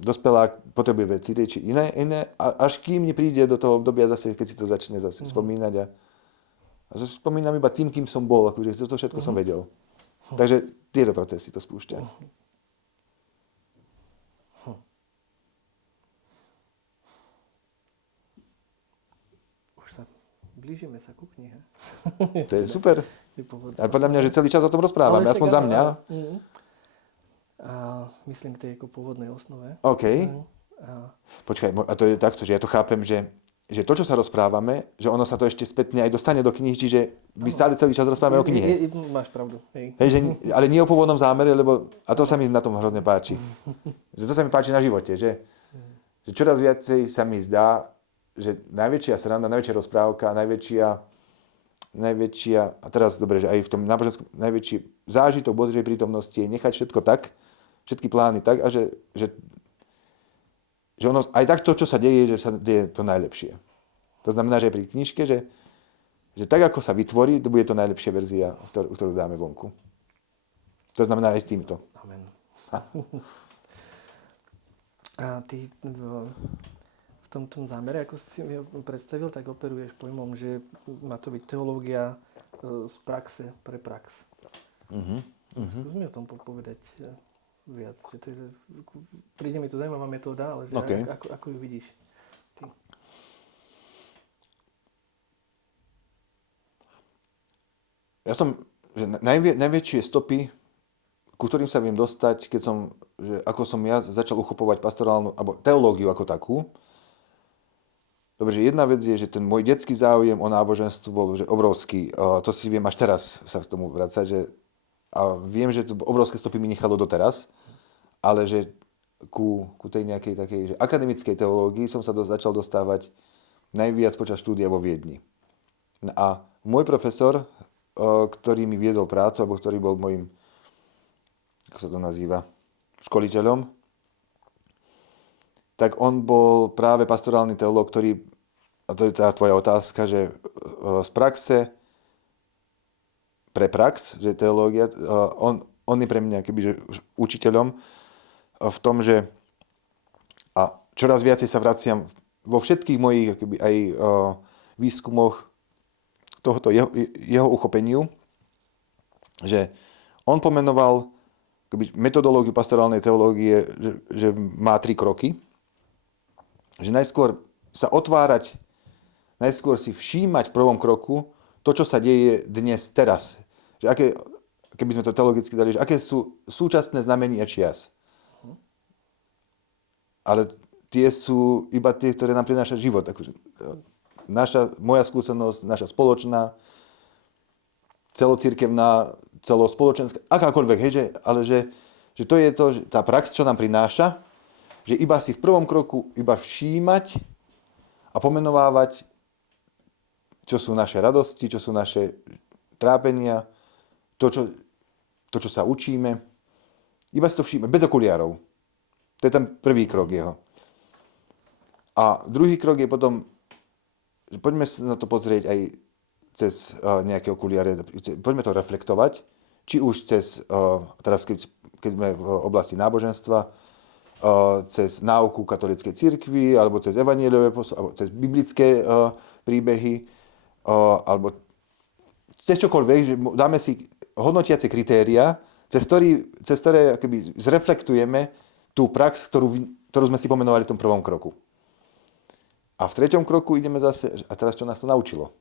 Dospelák potrebuje veci či iné, až kým nepríde do toho obdobia zase, keď si to začne zase spomínať. A zase spomínam iba tým, kým som bol, akože toto všetko som vedel. Takže tieto procesy to spúšťa. blížime sa ku knihe. To je super. Ale podľa mňa, že celý čas o tom rozprávame, aspoň za mňa. A myslím k tej ako pôvodnej osnove. OK. A Počkaj, a to je takto, že ja to chápem, že to, čo sa rozprávame, že ono sa to ešte spätne aj dostane do knihy, čiže my stále celý čas rozprávame o knihe. Máš pravdu. Hej. Hej, že, ale nie o pôvodnom zámere, lebo, a to sa mi na tom hrozne páči. Že to sa mi páči na živote, že čoraz viacej sa mi zdá, že najväčšia sranda, najväčšia rozprávka, najväčšia, a teraz dobre, že aj v tom náboženskom, najväčší zážitok Božej prítomnosti je nechať všetko tak, všetky plány tak, a že ono, aj takto, čo sa deje, že sa deje to najlepšie. To znamená, že pri knižke, že tak, ako sa vytvorí, to bude to najlepšia verzia, ktorú dáme vonku. To znamená aj s týmto. Amen. A ty v tom zámere, ako si mi ho predstavil, tak operuješ pojmom, že má to byť teológia z praxe pre prax. Skús mi o tom povedať viac. Že to je, príde mi to zaujímavá metóda, ale že okay. Ako ju vidíš ty? Ja som, že najväčšie stopy, ku ktorým sa viem dostať, ako som ja začal uchopovať pastorálnu, alebo teológiu ako takú. Dobre, že jedna vec je, že ten môj detský záujem o náboženstvo bol že obrovský. To si viem až teraz sa k tomu vracať, a viem, že to obrovské stopy mi nechalo doteraz, ale že ku tej nejakej takej že akademickej teológii som sa začal dostávať najviac počas štúdia vo Viedni. A môj profesor, ktorý mi viedol prácu, alebo ktorý bol môjim, ako sa to nazýva, školiteľom, tak on bol práve pastorálny teológ, ktorý, a to je tá tvoja otázka, že z praxe pre prax, že teológia, on je pre mňa kebyže učiteľom v tom, že a čoraz viacej sa vraciam vo všetkých mojich akoby, aj výskumoch tohoto jeho uchopeniu, že on pomenoval akoby, metodológiu pastorálnej teológie, že má 3 kroky. Že najskôr sa otvárať, najskôr si všímať v prvom kroku to, čo sa deje dnes, teraz. Že aké, keby sme to teologicky dali, že aké sú súčasné znamenia čias. Ale tie sú iba tie, ktoré nám prináša život. Moja skúsenosť, naša spoločná, celocirkevná, celospoločenská, akákoľvek, hej, ale že to je to, že tá prax, čo nám prináša, že iba si v prvom kroku iba všímať a pomenovávať, čo sú naše radosti, čo sú naše trápenia, to, čo sa učíme. Iba si to všímať, bez okuliarov. To je ten prvý krok jeho. A druhý krok je potom, že poďme sa na to pozrieť aj cez nejaké okuliare, poďme to reflektovať, či už cez, teraz keď sme v oblasti náboženstva, cez náuku katolíckej cirkvi, alebo cez evanjeliové, alebo cez biblické príbehy, alebo cez čokoľvek, že dáme si hodnotiace kritéria, cez ktoré akoby zreflektujeme tú prax, ktorú sme si pomenovali v tom prvom kroku. A v treťom kroku ideme zase, a teraz čo nás to naučilo?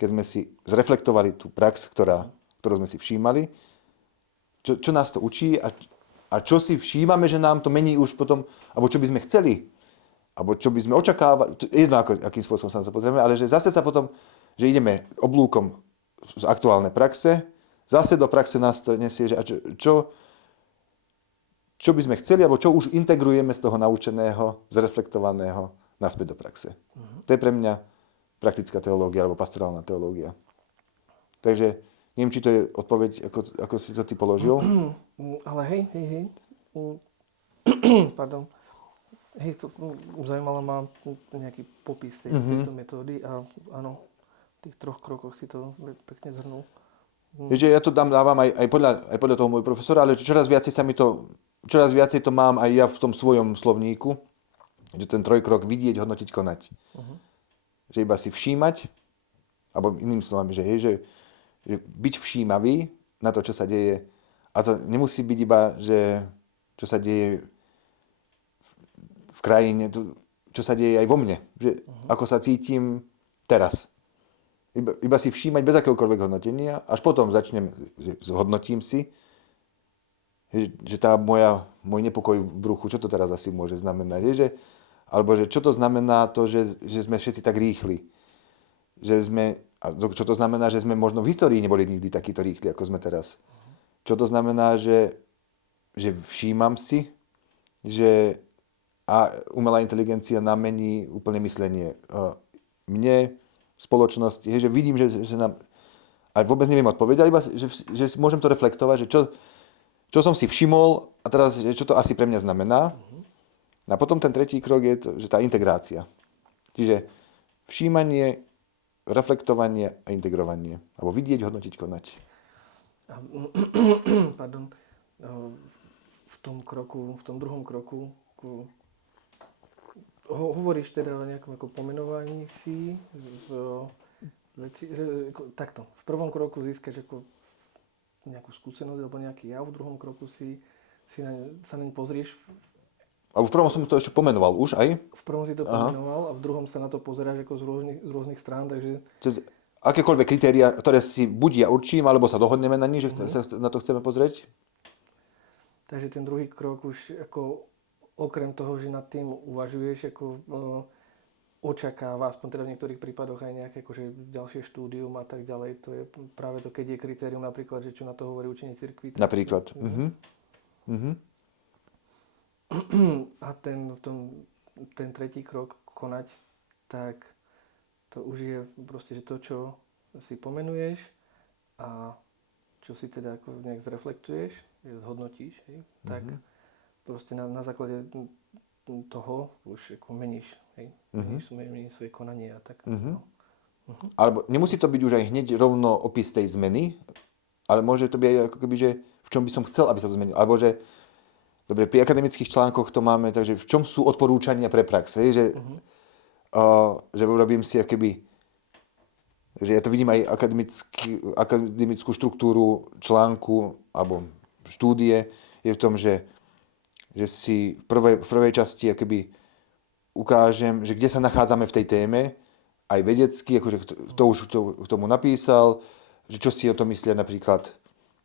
Keď sme si zreflektovali tú prax, ktorú sme si všímali, čo nás to učí a čo si všímame, že nám to mení už potom, alebo čo by sme chceli, alebo čo by sme očakávali, jedno akým spôsobom sa na to potrebujeme, ale že zase sa potom, že ideme oblúkom z aktuálnej praxe, zase do praxe nás to nesie, že čo by sme chceli, alebo čo už integrujeme z toho naučeného, zreflektovaného naspäť do praxe. To je pre mňa praktická teológia, alebo pastorálna teológia. Takže neviem, či to je odpoveď, ako si to ty položil. Ale hej. Pardon. Hej, to zaujímalo ma nejaký popis tejto metódy a áno, v tých 3 krokoch si to pekne zhrnul. Vieš, ja to dávam aj podľa toho môjho profesora, ale čoraz viacej to mám aj ja v tom svojom slovníku, že ten 3 krok vidieť, hodnotiť, konať. Že iba si všímať, alebo inými slovami, že byť všímavý na to, čo sa deje. A to nemusí byť iba, že čo sa deje v krajine, čo sa deje aj vo mne. Že ako sa cítim Teraz. Iba si všímať bez akéhokoľvek hodnotenia, až potom začnem, zhodnotím si, že môj nepokoj v bruchu, čo to teraz asi môže znamenať, alebo že čo to znamená to, že sme všetci tak rýchli. Čo to znamená, že sme možno v histórii neboli nikdy takíto rýchli, ako sme teraz. Čo to znamená, že všímam si, že umelá inteligencia nám mení úplne myslenie. Mne, spoločnosti, že vidím, že nám... A vôbec neviem odpovedať, iba že môžem to reflektovať, že čo som si všimol a teraz, že čo to asi pre mňa znamená. A potom ten tretí krok je že tá integrácia. Čiže všímanie, reflektovanie a integrovanie. Alebo vidieť, hodnotiť, konať. Pardon. V tom druhom kroku hovoríš teda o nejakom ako pomenovaní si veci, takto. V prvom kroku získaš ako nejakú skúsenosť alebo nejaký jav, v druhom kroku sa naň pozrieš. A v prvom som to ešte pomenoval už aj? V prvom si to pomenoval a v druhom sa na to pozeráš ako z rôznych strán, takže... Cez akékoľvek kritéria, ktoré si buď ja určím, alebo sa dohodneme na nich, že sa na to chceme pozrieť? Takže ten druhý krok už ako okrem toho, že nad tým uvažuješ, ako očakáva, aspoň teda v niektorých prípadoch aj nejaké akože ďalšie štúdium a tak ďalej. To je práve to, keď je kritérium napríklad, že čo na to hovorí učenie cirkvi. Napríklad. A ten tretí krok konať, tak to už je proste, že to, čo si pomenuješ a čo si teda ako nejak zreflektuješ, zhodnotíš, tak proste na základe toho už ako meníš, meníš svoje konanie a tak. Alebo nemusí to byť už aj hneď rovno opis tej zmeny, ale môže to byť aj ako keby, že v čom by som chcel, aby sa to zmenilo. Alebo že dobre, pri akademických článkoch to máme, takže v čom sú odporúčania pre prax, že urobím si akoby, že ja to vidím aj akademickú štruktúru článku alebo štúdie, je v tom, že si v prvej časti akoby ukážem, že kde sa nachádzame v tej téme, aj vedecky, akože kto už k tomu napísal, že čo si o tom myslia napríklad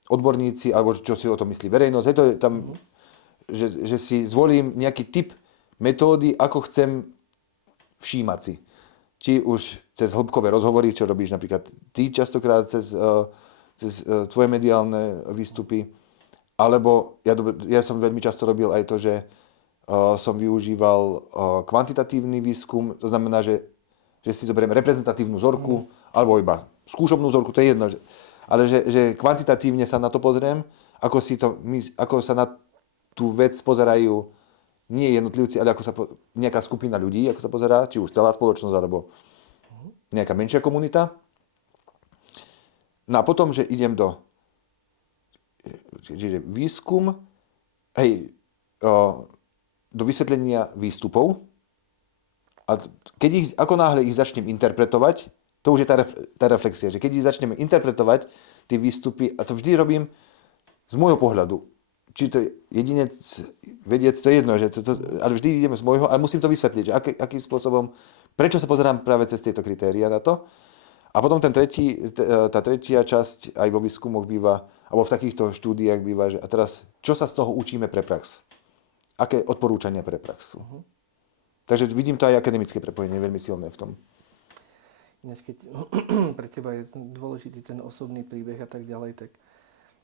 odborníci, alebo čo si o tom myslí verejnosť. Je to tam, že si zvolím nejaký typ metódy, ako chcem všímať si. Či už cez hĺbkové rozhovory, čo robíš napríklad ty častokrát cez tvoje mediálne výstupy, alebo ja som veľmi často robil aj to, že som využíval kvantitatívny výskum, to znamená, že si zoberiem reprezentatívnu vzorku, alebo iba skúšobnú vzorku, to je jedno. Ale že kvantitatívne sa na to pozriem, ako sa na tú vec pozerajú nie jednotlivci, ale ako sa nejaká skupina ľudí, ako sa pozerá, či už celá spoločnosť, alebo nejaká menšia komunita. No a potom, že idem do výskum, do vysvetlenia výstupov. A ako náhle ich začnem interpretovať, to už je tá reflexia, že keď ich začneme interpretovať, tie výstupy, a to vždy robím z môjho pohľadu, či to je jedinec, vedec, to je jedno, ale vždy ideme z môjho, ale musím to vysvetliť, že akým spôsobom, prečo sa pozerám práve cez tieto kritéria na to. A potom tá tretia časť aj vo výskumoch býva, alebo v takýchto štúdiách býva, že a teraz, čo sa z toho učíme pre prax? Aké odporúčania pre prax sú? Takže vidím to aj akademické prepojenie veľmi silné v tom. Ináč, keď pre teba je dôležitý ten osobný príbeh a tak ďalej, tak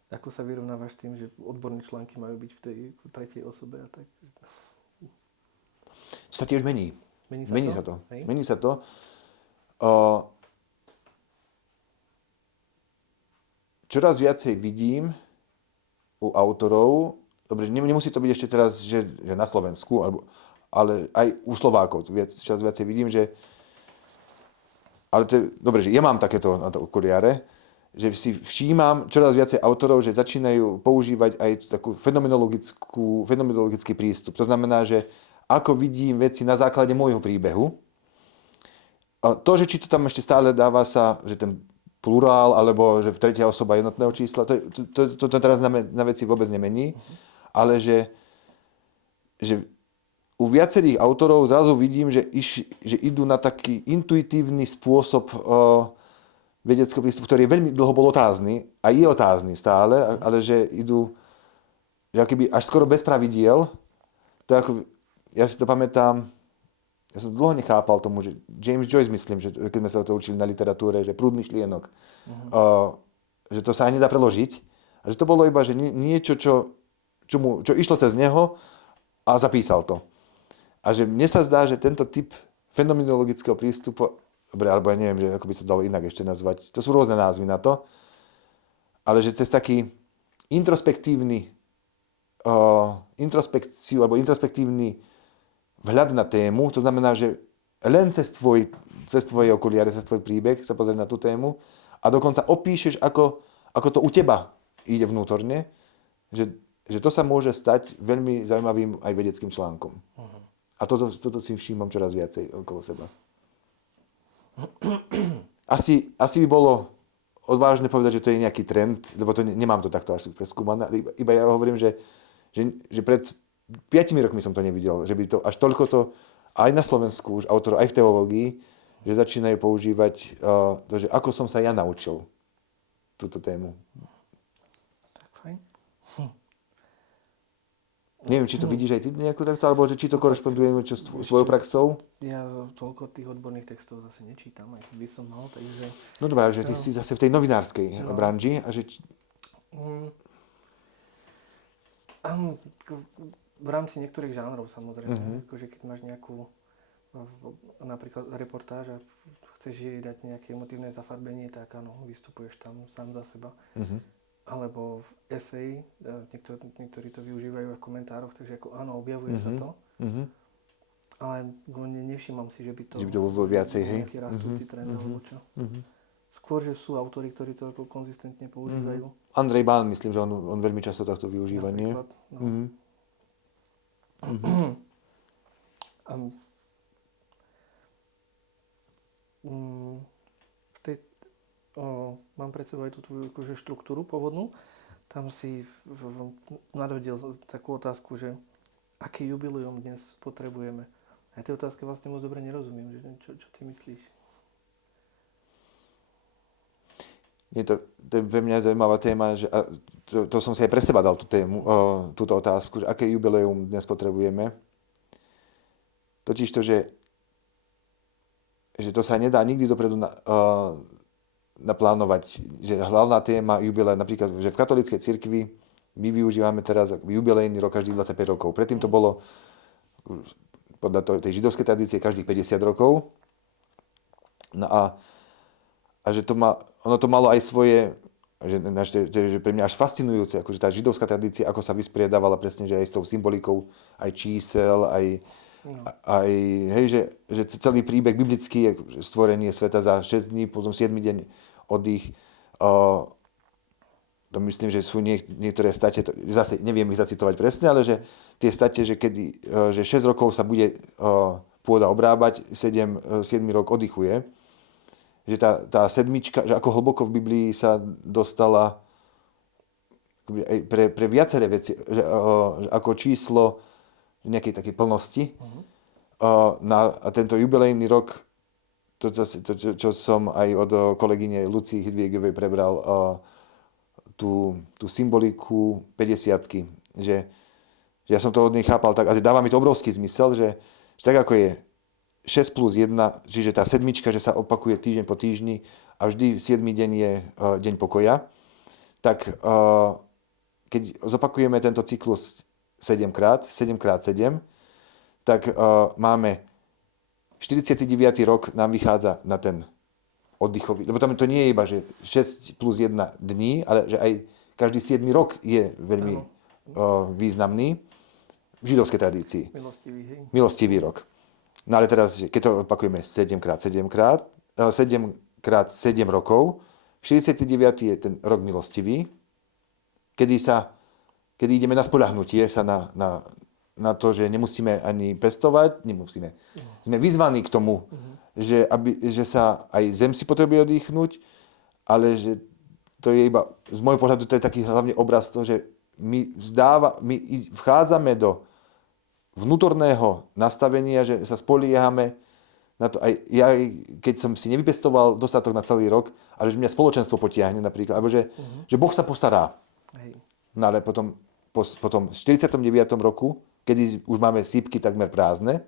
ako sa vyrovnávaš s tým, že odborné články majú byť v tej tretej osobe a tak? Čo sa tiež mení. Mení sa to. Čoraz viacej vidím u autorov, dobre, nemusí to byť ešte teraz, že na Slovensku, ale aj u Slovákov čoraz viacej vidím, že ale to je, dobre, že ja mám takéto na to okuliare, že si všímam čoraz viacej autorov, že začínajú používať aj takú fenomenologický prístup. To znamená, že ako vidím veci na základe môjho príbehu. A to, že či to tam ešte stále dáva sa, že ten plurál, alebo že tretia osoba jednotného čísla, to teraz na veci vôbec nemení, ale že u viacerých autorov zrazu vidím, že idú na taký intuitívny spôsob vedeckého prístupu, ktorý veľmi dlho bol otázny a je otázny stále, ale že idú že akoby až skoro bez pravidiel. To je ako, ja si to pamätám, ja som dlho nechápal tomu, že James Joyce, myslím, že keď sme sa to učili na literatúre, že prúd myšlienok, že to sa ani nedá preložiť a že to bolo iba že niečo, čo išlo cez neho a zapísal to. A že mne sa zdá, že tento typ fenomenologického prístupu, alebo ja neviem, že ako by sa dalo inak ešte nazvať, to sú rôzne názvy na to, ale že cez taký introspekciu alebo introspektívny vhľad na tému, to znamená, že len cez tvoje okuliare, cez tvoj príbeh sa pozrieš na tú tému a dokonca opíšeš, ako to u teba ide vnútorne, že to sa môže stať veľmi zaujímavým aj vedeckým článkom. A toto si všímam čoraz viacej okolo seba. Asi by bolo odvážne povedať, že to je nejaký trend, lebo to nemám to takto až preskúmané, iba ja hovorím, že pred 5 rokmi som to nevidel, že by to až toľko to aj na Slovensku už autorov, aj v teológii, že začínajú používať to, že ako som sa ja naučil túto tému. Tak fajn. Neviem, či to vidíš aj ty nejako takto, alebo či to korešponduje svojou praxou? Ja toľko tých odborných textov zase nečítam, aj by som mal, takže... No dobré, že ty si zase v tej novinárskej branži a že... V rámci niektorých žánrov samozrejme, akože keď máš nejakú napríklad reportáž a chceš jej dať nejaké emotívne zafarbenie, tak áno, vystupuješ tam sám za seba. Alebo v eseji, niektorí to využívajú v komentároch, takže ako áno, objavuje sa to. Ale nevšímam si, že by to bol viacej, hej? nejaký rastúci trend alebo čo. Skôr, že sú autori, ktorí to ako konzistentne používajú. Andrej Bán, myslím, že on veľmi často takto využíva, nie? Mám pred sebou aj tú tvoju akože štruktúru pôvodnú. Tam si nadhodil takú otázku, že aké jubileum dnes potrebujeme. A ja tej otázke vlastne moc dobre nerozumiem. Čo ty myslíš? To je pre mňa zaujímavá téma, že to som si aj pre seba dal túto otázku, že aké jubileum dnes potrebujeme. Totiž to, že to sa nedá nikdy dopredu naplánovať, že hlavná téma jubilea, napríklad, že v katolíckej cirkvi my využívame teraz jubilejný rok každých 25 rokov. Predtým to bolo podľa tej židovskej tradície každých 50 rokov. No a že ono to malo aj svoje, že pre mňa až fascinujúce, akože tá židovská tradícia, ako sa vysporiadávala presne, že aj s tou symbolikou, aj čísel, aj hej, že celý príbeh biblický, stvorenie sveta za 6 dní, potom 7 deň oddych. To myslím, že sú niektoré state, zase neviem ich zacitovať presne, ale že tie state, že 6 rokov sa bude pôda obrábať, 7 rok oddychuje. Že tá sedmička, že ako hlboko v Biblii sa dostala aj pre viaceré veci, že ako číslo nejakej takej plnosti. A tento jubilejný rok, čo som aj od kolegyne Lucie Hidviegovej prebral, tú symboliku 50-ky. Že ja som to od nej chápal tak, a dáva mi to obrovský zmysel, že tak ako je 6 plus 1, čiže tá sedmička, že sa opakuje týždeň po týždni a vždy 7. deň je deň pokoja, tak keď zopakujeme tento cyklus 7x, tak máme 49. rok nám vychádza na ten oddychový, lebo tam to nie je iba, že 6 plus 1 dní, ale že aj každý 7. rok je veľmi významný v židovskej tradícii. Milostivý rok. No ale teraz, keď to opakujeme 7x7 rokov, 49. je ten rok milostivý, kedy ideme na spoľahnutie sa na to, že nemusíme ani pestovať, Sme vyzvaní k tomu, že sa aj zem si potrebuje oddychnúť, ale že to je iba, z môjho pohľadu to je taký hlavne obraz toho, že my vchádzame do vnútorného nastavenia, že sa spoliehame na to, aj ja, keď som si nevypestoval dostatok na celý rok, ale že mňa spoločenstvo potiahne napríklad, alebo že Boh sa postará. Hej. No ale potom, potom v 49. roku, kedy už máme sípky takmer prázdne,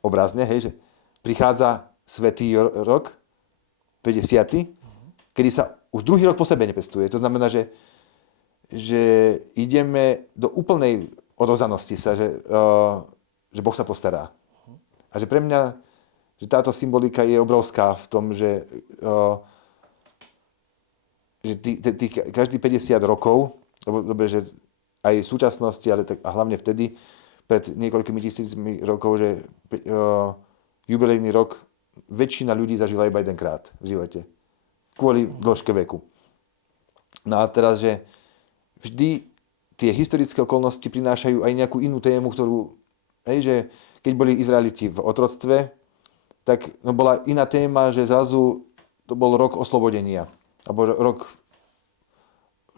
obrazne, hej, že prichádza svätý rok, 50., kedy sa už druhý rok po sebe nepestuje. To znamená, že ideme do úplnej odovzdanosti sa, že Boh sa postará. A že pre mňa že táto symbolika je obrovská v tom, že každý 50 rokov, dobre, že aj v súčasnosti, ale tak, a hlavne vtedy, pred niekoľkými tisícmi rokov, že jubilejný rok väčšina ľudí zažila iba jedenkrát v živote. Kvôli dĺžke veku. No a teraz, že vždy tie historické okolnosti prinášajú aj nejakú inú tému, ktorú, že keď boli Izraeliti v otroctve, tak bola iná téma, že zrazu to bol rok oslobodenia. Alebo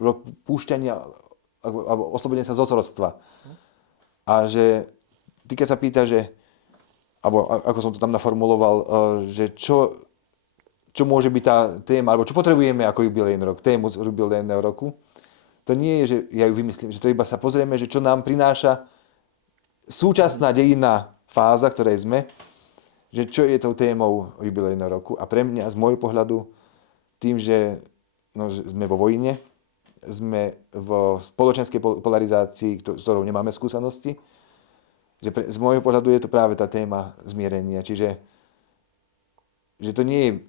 rok púšťania, alebo oslobodenia sa z otroctva. A že ty keď sa pýta, že alebo ako som to tam naformuloval, že čo môže byť tá téma, alebo čo potrebujeme ako jubilejný rok, tému jubilejného roku, to nie je, že ja ju vymyslím, že to iba sa pozrieme, že čo nám prináša súčasná dejinná fáza, ktorej sme, že čo je tou témou jubilejného roku. A pre mňa, z môjho pohľadu, tým, že sme vo vojne, sme v spoločenskej polarizácii, s ktorou nemáme skúsenosti, že z môjho pohľadu je to práve tá téma zmierenia. Čiže že to nie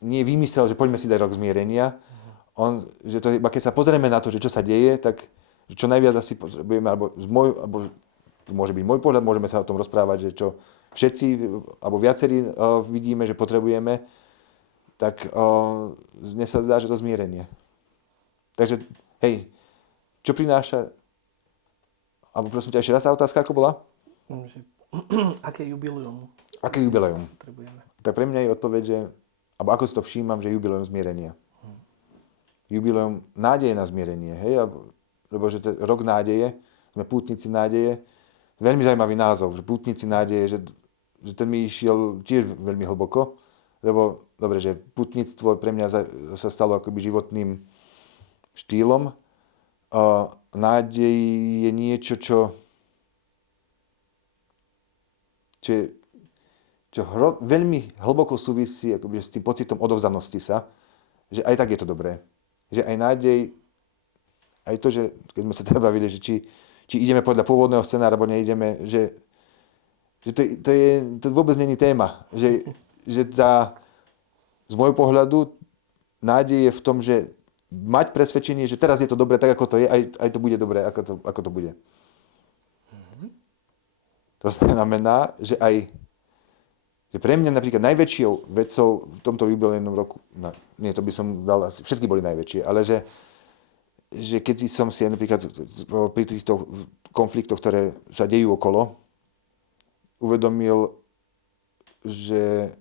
je výmysel, že poďme si dať rok zmierenia. Že to iba keď sa pozrieme na to, že čo sa deje, tak čo najviac asi potrebujeme, alebo môže byť môj pohľad, môžeme sa o tom rozprávať, že čo všetci, alebo viacerí vidíme, že potrebujeme, tak mne sa zdá, že to zmierenie. Takže, hej, čo prináša, alebo prosím ťa, ešte raz tá otázka, ako bola? Aké jubileum? Aké jubileum? Potrebujeme. Tak pre mňa je odpoveď, že, alebo ako si to všímam, že jubileum zmierenia. Jubileum nádeje na zmierenie, hej, lebo že to rok nádeje, sme pútnici nádeje, veľmi zaujímavý názov, že pútnici nádeje, že ten mi išiel tiež veľmi hlboko, lebo dobre, že pútnictvo pre mňa sa stalo akoby životným štýlom. Nádej je niečo, čo veľmi hlboko súvisí akoby s tým pocitom odovzdanosti sa, že aj tak je to dobré. Že aj nádej, aj to, že keď sme sa teda bavili, že či ideme podľa pôvodného scenára, alebo neideme, že to vôbec není téma. Že z môjho pohľadu nádej je v tom, že mať presvedčenie, že teraz je to dobré tak, ako to je, aj to bude dobré, ako to bude. To znamená, že pre mňa napríklad najväčšou vecou v tomto jubilejnom roku, to by som dal, všetky boli najväčšie, ale že keď som si napríklad pri týchto konfliktoch, ktoré sa dejú okolo, uvedomil, že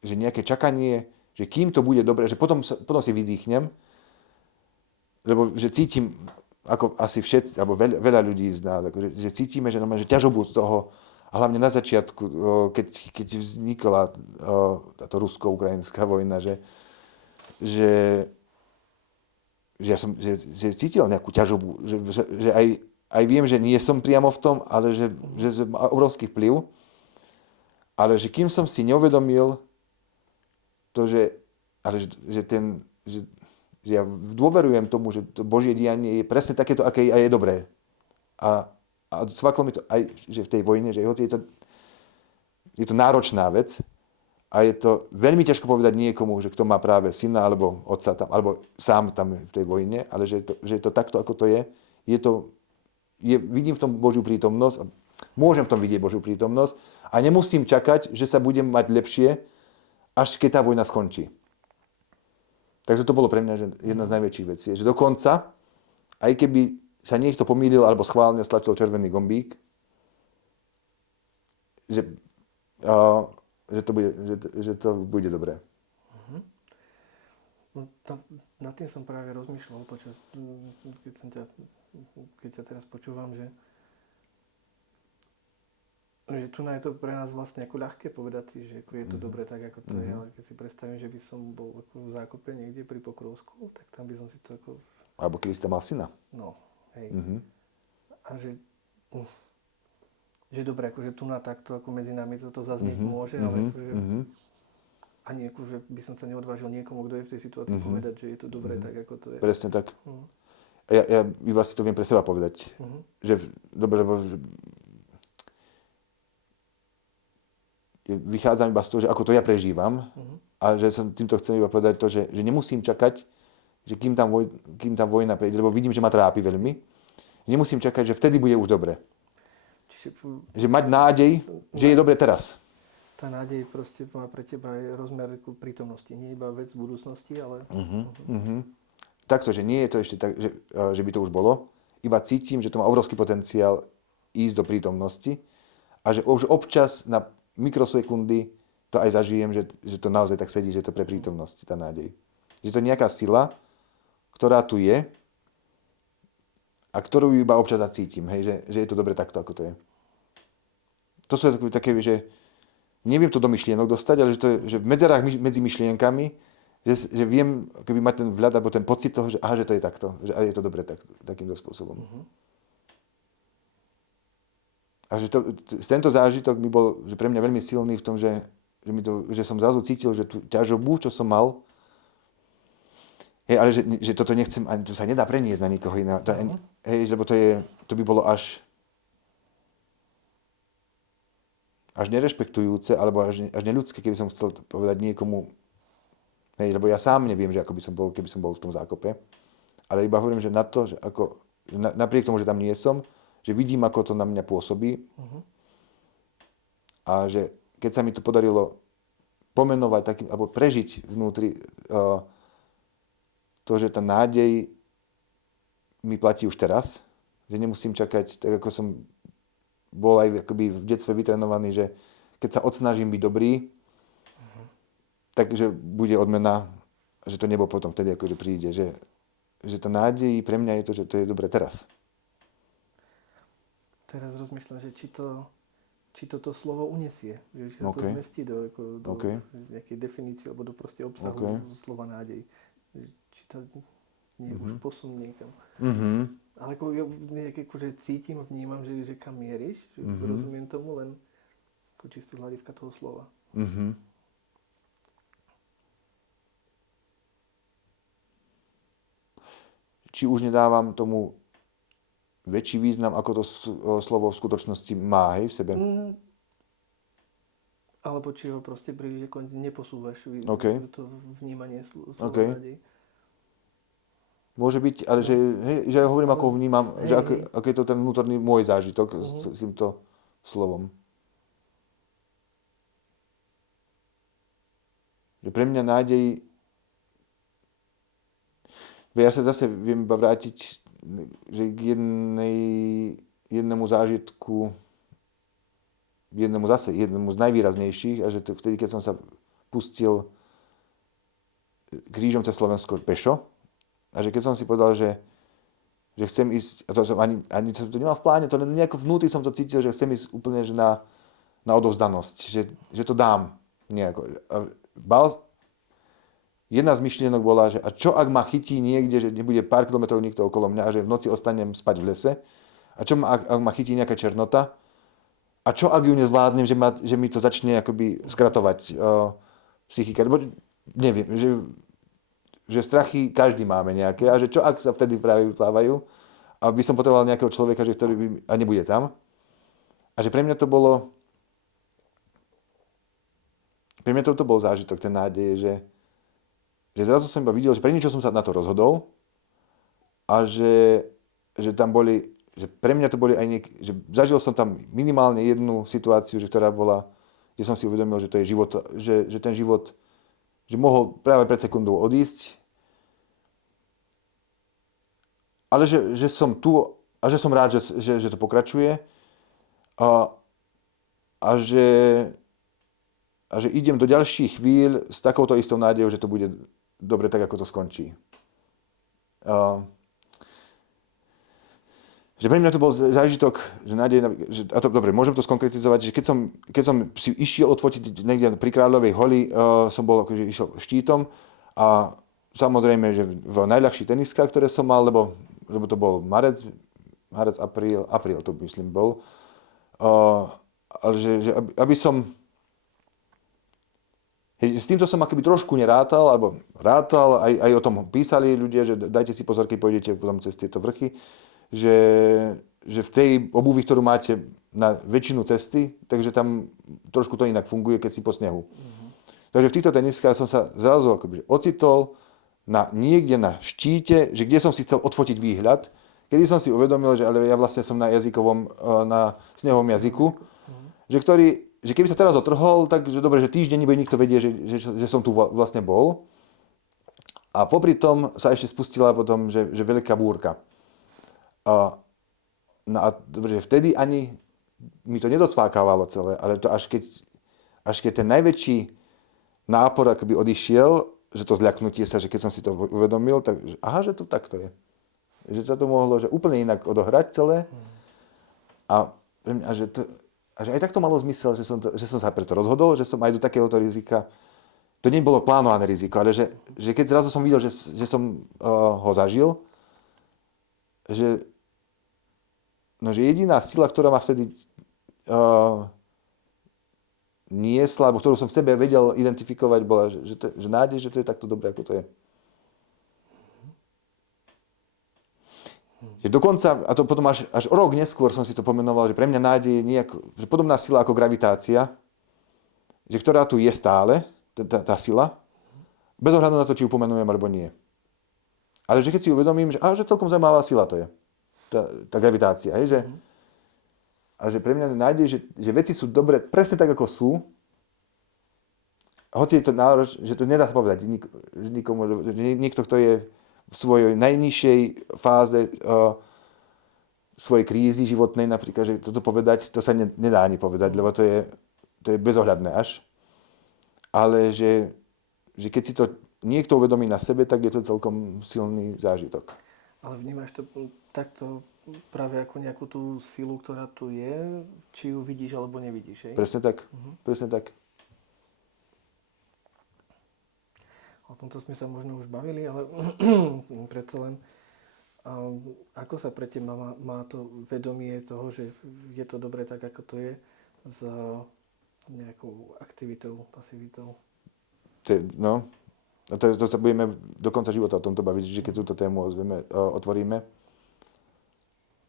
nejaké čakanie, že kým to bude dobre, že potom si vydýchnem, lebo že cítim, ako asi všetci, alebo veľa ľudí z nás, že cítime, že ťažobu toho, a hlavne na začiatku, keď vznikla táto rusko-ukrajinská vojna, že ja som cítil nejakú ťažobu, že aj viem, že nie som priamo v tom, ale že má obrovský vplyv, ale že kým som si neuvedomil to, že ja dôverujem tomu, že to Božie dianie je presne takéto, aké je dobré. A svaklo mi to aj že v tej vojne, že hoci je to náročná vec a je to veľmi ťažko povedať niekomu, že kto má práve syna alebo otca tam, alebo sám tam v tej vojne, ale že je to takto, ako to je, vidím v tom Božiu prítomnosť, môžem v tom vidieť Božiu prítomnosť a nemusím čakať, že sa budem mať lepšie, až keď tá vojna skončí. Takže to bolo pre mňa že jedna z najväčších vecí. Že dokonca, aj keby sa niekto pomýlil alebo schválne stlačil červený gombík, že to bude dobré. No, nad tým som práve rozmýšľal keď ťa teraz počúvam, že že tu je to pre nás vlastne ako ľahké povedať si, že ako je to dobre tak, ako to je, ale keď si predstavím, že by som bol ako v Zákope niekde pri Pokrovsku, tak tam by som si to ako... Alebo keby ste mal syna. No, hej. A že dobre, akože tu na takto, ako medzi nami toto zaznieť môže, ale akože ani akože by som sa neodvážil niekomu, kto je v tej situácii povedať, že je to dobré tak, ako to je. Presne tak. Ja iba si to viem pre seba povedať. Že dobre, lebo vychádzam iba z toho, že ako to ja prežívam a že som týmto chcem iba povedať to, že nemusím čakať, že kým tam vojna prejde, lebo vidím, že ma trápi veľmi. Nemusím čakať, že vtedy bude už dobre. Čiže Že mať nádej, že je dobre teraz. tá nádej proste má pre teba aj rozmer prítomnosti. Nie iba vec v budúcnosti, ale... Takto, že nie je to ešte tak, že by to už bolo. Iba cítim, že to má obrovský potenciál ísť do prítomnosti a že už občas na mikrosekundy to aj zažijem, že to naozaj tak sedí, že to pre prítomnosť, tá nádej. Že to je nejaká sila, ktorá tu je a ktorú iba občas zacítim, hej, že je to dobre takto, ako to je. To sú také, že neviem to do myšlienok dostať, ale že to je, že v medzerách medzi myšlienkami, že viem keby mať ten vhľad alebo ten pocit toho, že aha, že to je takto, že je to dobre takýmto spôsobom. A že tento zážitok mi bol že pre mňa veľmi silný v tom, že som zrazu cítil, že tú ťažobu, čo som mal, ale že toto nechcem, ani to sa nedá preniesť na nikoho iného. Lebo to by bolo až nerešpektujúce, alebo až neľudské, keby som chcel povedať niekomu, lebo ja sám neviem, že ako by som bol, keby som bol v tom Zákope. Ale iba hovorím, že na to, že napriek tomu, že tam nie som, že vidím, ako to na mňa pôsobí. A že keď sa mi to podarilo pomenovať alebo prežiť vnútri to, že tá nádej mi platí už teraz, že nemusím čakať, tak ako som bol aj akoby v detstve vytrenovaný, že keď sa odsnažím byť dobrý, takže bude odmena, že to nebo potom vtedy akože príde, že tá nádej pre mňa je to, že to je dobre teraz. Teraz rozmýšľam, že či toto slovo unesie, že či sa to zmestí do nejakej definície alebo do proste obsahu slova nádej. Či to nie už posun niekam. Ale ako ja akože cítim, vnímam, že kam mieríš, že rozumiem tomu len ako čisto z hľadiska toho slova. Či už nedávam tomu väčší význam, ako to slovo v skutočnosti má, hej, v sebe? Alebo či ho proste príliš neposúvaš to vnímanie slova nádej. Môže byť, ale že ja hovorím, ako ho vnímam, že aký je to ten vnútorný môj zážitok s týmto slovom. Že pre mňa nádej... Ja sa zase viem iba vrátiť že k jednému zážitku, jednému z najvýraznejších, a že vtedy, keď som sa pustil krížom cez Slovensko pešo, a že keď som si povedal, že chcem ísť, a to som ani som to nemal v pláne, to len nejako vnútri som to cítil, že chcem ísť úplne že na odovzdanosť, že to dám nejako. Jedna z myšlienok bola, že a čo ak ma chytí niekde, že nebude pár kilometrov nikto okolo mňa a že v noci ostanem spať v lese? A čo ak ma chytí nejaká černota? A čo ak ju nezvládnem, že mi to začne akoby skratovať psychika? Lebo neviem, že strachy každý máme nejaké a že čo ak sa vtedy práve vyplávajú a by som potreboval nejakého človeka, ktorý by a nebude tam. A že pre mňa to bol zážitok, ten nádej, že zrazu som iba videl, že pre niečo som sa na to rozhodol a že tam boli, že pre mňa to boli aj že zažil som tam minimálne jednu situáciu, ktorá bola, kde som si uvedomil, že to je život, že ten život, že mohol práve pred sekundou odísť, ale že som tu a že som rád, že to pokračuje a že idem do ďalších chvíľ s takouto istou nádejou, že to bude dobre tak, ako to skončí. že pre mňa to bol zážitok, že nádej, a to, dobre, môžem to skonkretizovať, že keď som si išiel odfotiť niekde pri Kráľovej holi, som bol akože išiel štítom a samozrejme, že v najľahších teniskách, ktoré som mal, lebo to bol marec, apríl to myslím bol, ale že aby som, hej, s týmto som akoby trošku nerátal, alebo rátal, aj o tom písali ľudia, že dajte si pozor, keď pôjdete potom cez tieto vrchy, že v tej obuvi, ktorú máte na väčšinu cesty, takže tam trošku to inak funguje, keď si po snehu. Takže v týchto teniskách som sa zrazu akoby ocitol niekde na štíte, že kde som si chcel odfotiť výhľad, kedy som si uvedomil, že ale ja vlastne som na snehovom jazyku, že keby sa teraz otrhol, tak že dobre, že týždeň nebude nikto vedieť, že som tu vlastne bol. A popri tom sa ešte spustila potom, že veľká búrka. No a dobre, vtedy ani mi to nedocvákávalo celé, ale to až keď ten najväčší nápor akoby odišiel, že to zľaknutie sa, že keď som si to uvedomil, tak aha, že to takto je. Že sa to mohlo že úplne inak odohrať celé. A že aj tak to malo zmysel, že som sa preto rozhodol, že som aj do takéhoto rizika, to nebolo plánované riziko, ale že keď zrazu som videl, že som ho zažil, že jediná sila, ktorá ma vtedy niesla, alebo ktorú som v sebe vedel identifikovať, bola, že nádej, že to je takto dobré, ako to je. Že dokonca, a to potom až o rok neskôr som si to pomenoval, že pre mňa nádej je že podobná sila ako gravitácia, že ktorá tu je stále, tá sila, bez ohľadu na to, či ju pomenujem alebo nie. Ale že keď si uvedomím, že celkom zaujímavá sila to je. Tá gravitácia, hej, že a že pre mňa nádej, že veci sú dobré presne tak, ako sú, hoci je to že to nedá sa povedať nikomu, niekto, kto je v svojej najnižšej fáze svojej krízy životnej, napríklad, že toto povedať, to sa nedá ani povedať, lebo to je bezohľadné až. Ale že keď si to niekto uvedomí na sebe, tak je to celkom silný zážitok. Ale vnímaš to takto práve ako nejakú tú silu, ktorá tu je, či ju vidíš alebo nevidíš, hej? Presne tak, presne tak. O tomto sme sa možno už bavili, ale predsa len, ako sa pre teba má to vedomie toho, že je to dobré tak, ako to je, s nejakou aktivitou, pasivitou? A to sa budeme do konca života o tomto baviť, že keď túto tému otvoríme.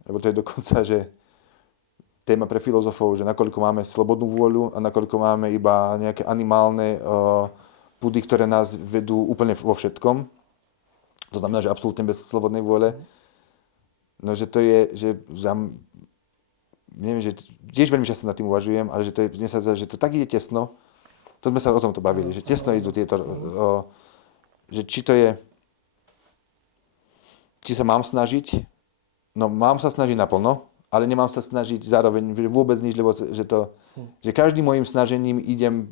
Lebo to je dokonca, že téma pre filozofov, že nakoľko máme slobodnú vôľu a nakoľko máme iba nejaké animálne pudy, ktoré nás vedú úplne vo všetkom. To znamená, že absolútne bez slobodnej vôle. No, že to je, že neviem, že tiež veľmi často nad tým uvažujem, ale že to je, mne sa zdá, že to tak ide tesno. To sme sa o tomto bavili, že tesno idú tieto, že či to je, či sa mám snažiť, no mám sa snažiť naplno, ale nemám sa snažiť zároveň vôbec nič, lebo že každým môjim snažením idem,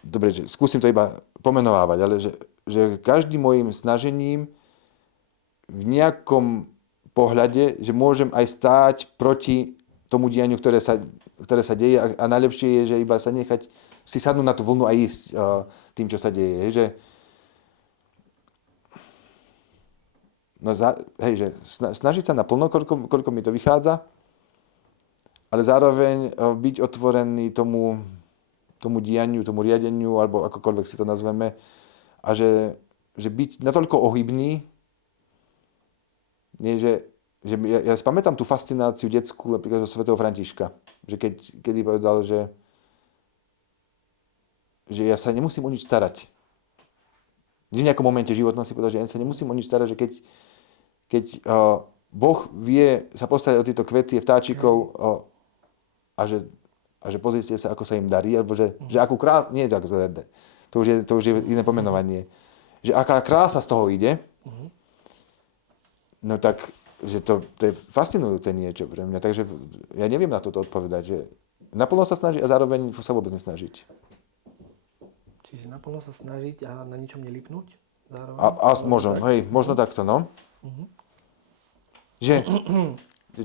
dobre, že skúsim to iba pomenovávať, ale že každým môjim snažením v nejakom pohľade, že môžem aj stáť proti tomu dianiu, ktoré sa deje a najlepšie je, že iba sa nechať si sadnúť na tú vlnu a ísť tým, čo sa deje. Hej, že snažiť sa naplno, koľko mi to vychádza, ale zároveň byť otvorený tomu dianiu, tomu riadeniu, alebo akokoľvek si to nazveme, a že byť natoľko ohybný, nie, že ja spamätám tú fascináciu detskú napríklad zo svätého Františka, že kedy povedal, že ja sa nemusím o nič starať. V nejakom momente životnom si povedal, že ja sa nemusím o nič starať, že keď Boh vie sa postarať o tieto kvety, vtáčikov a že pozrite sa, ako sa im darí, alebo že akú krásnu, nie je to ako sa darí, to už je iné pomenovanie, že aká krása z toho ide, no tak, že to je fascinujúce niečo pre mňa, takže ja neviem na toto odpovedať, že naplno sa snažiť a zároveň sa vôbec nesnažiť. Čiže naplno sa snažiť a na ničom nelipnúť? Zároveň? Možno takto, no. Že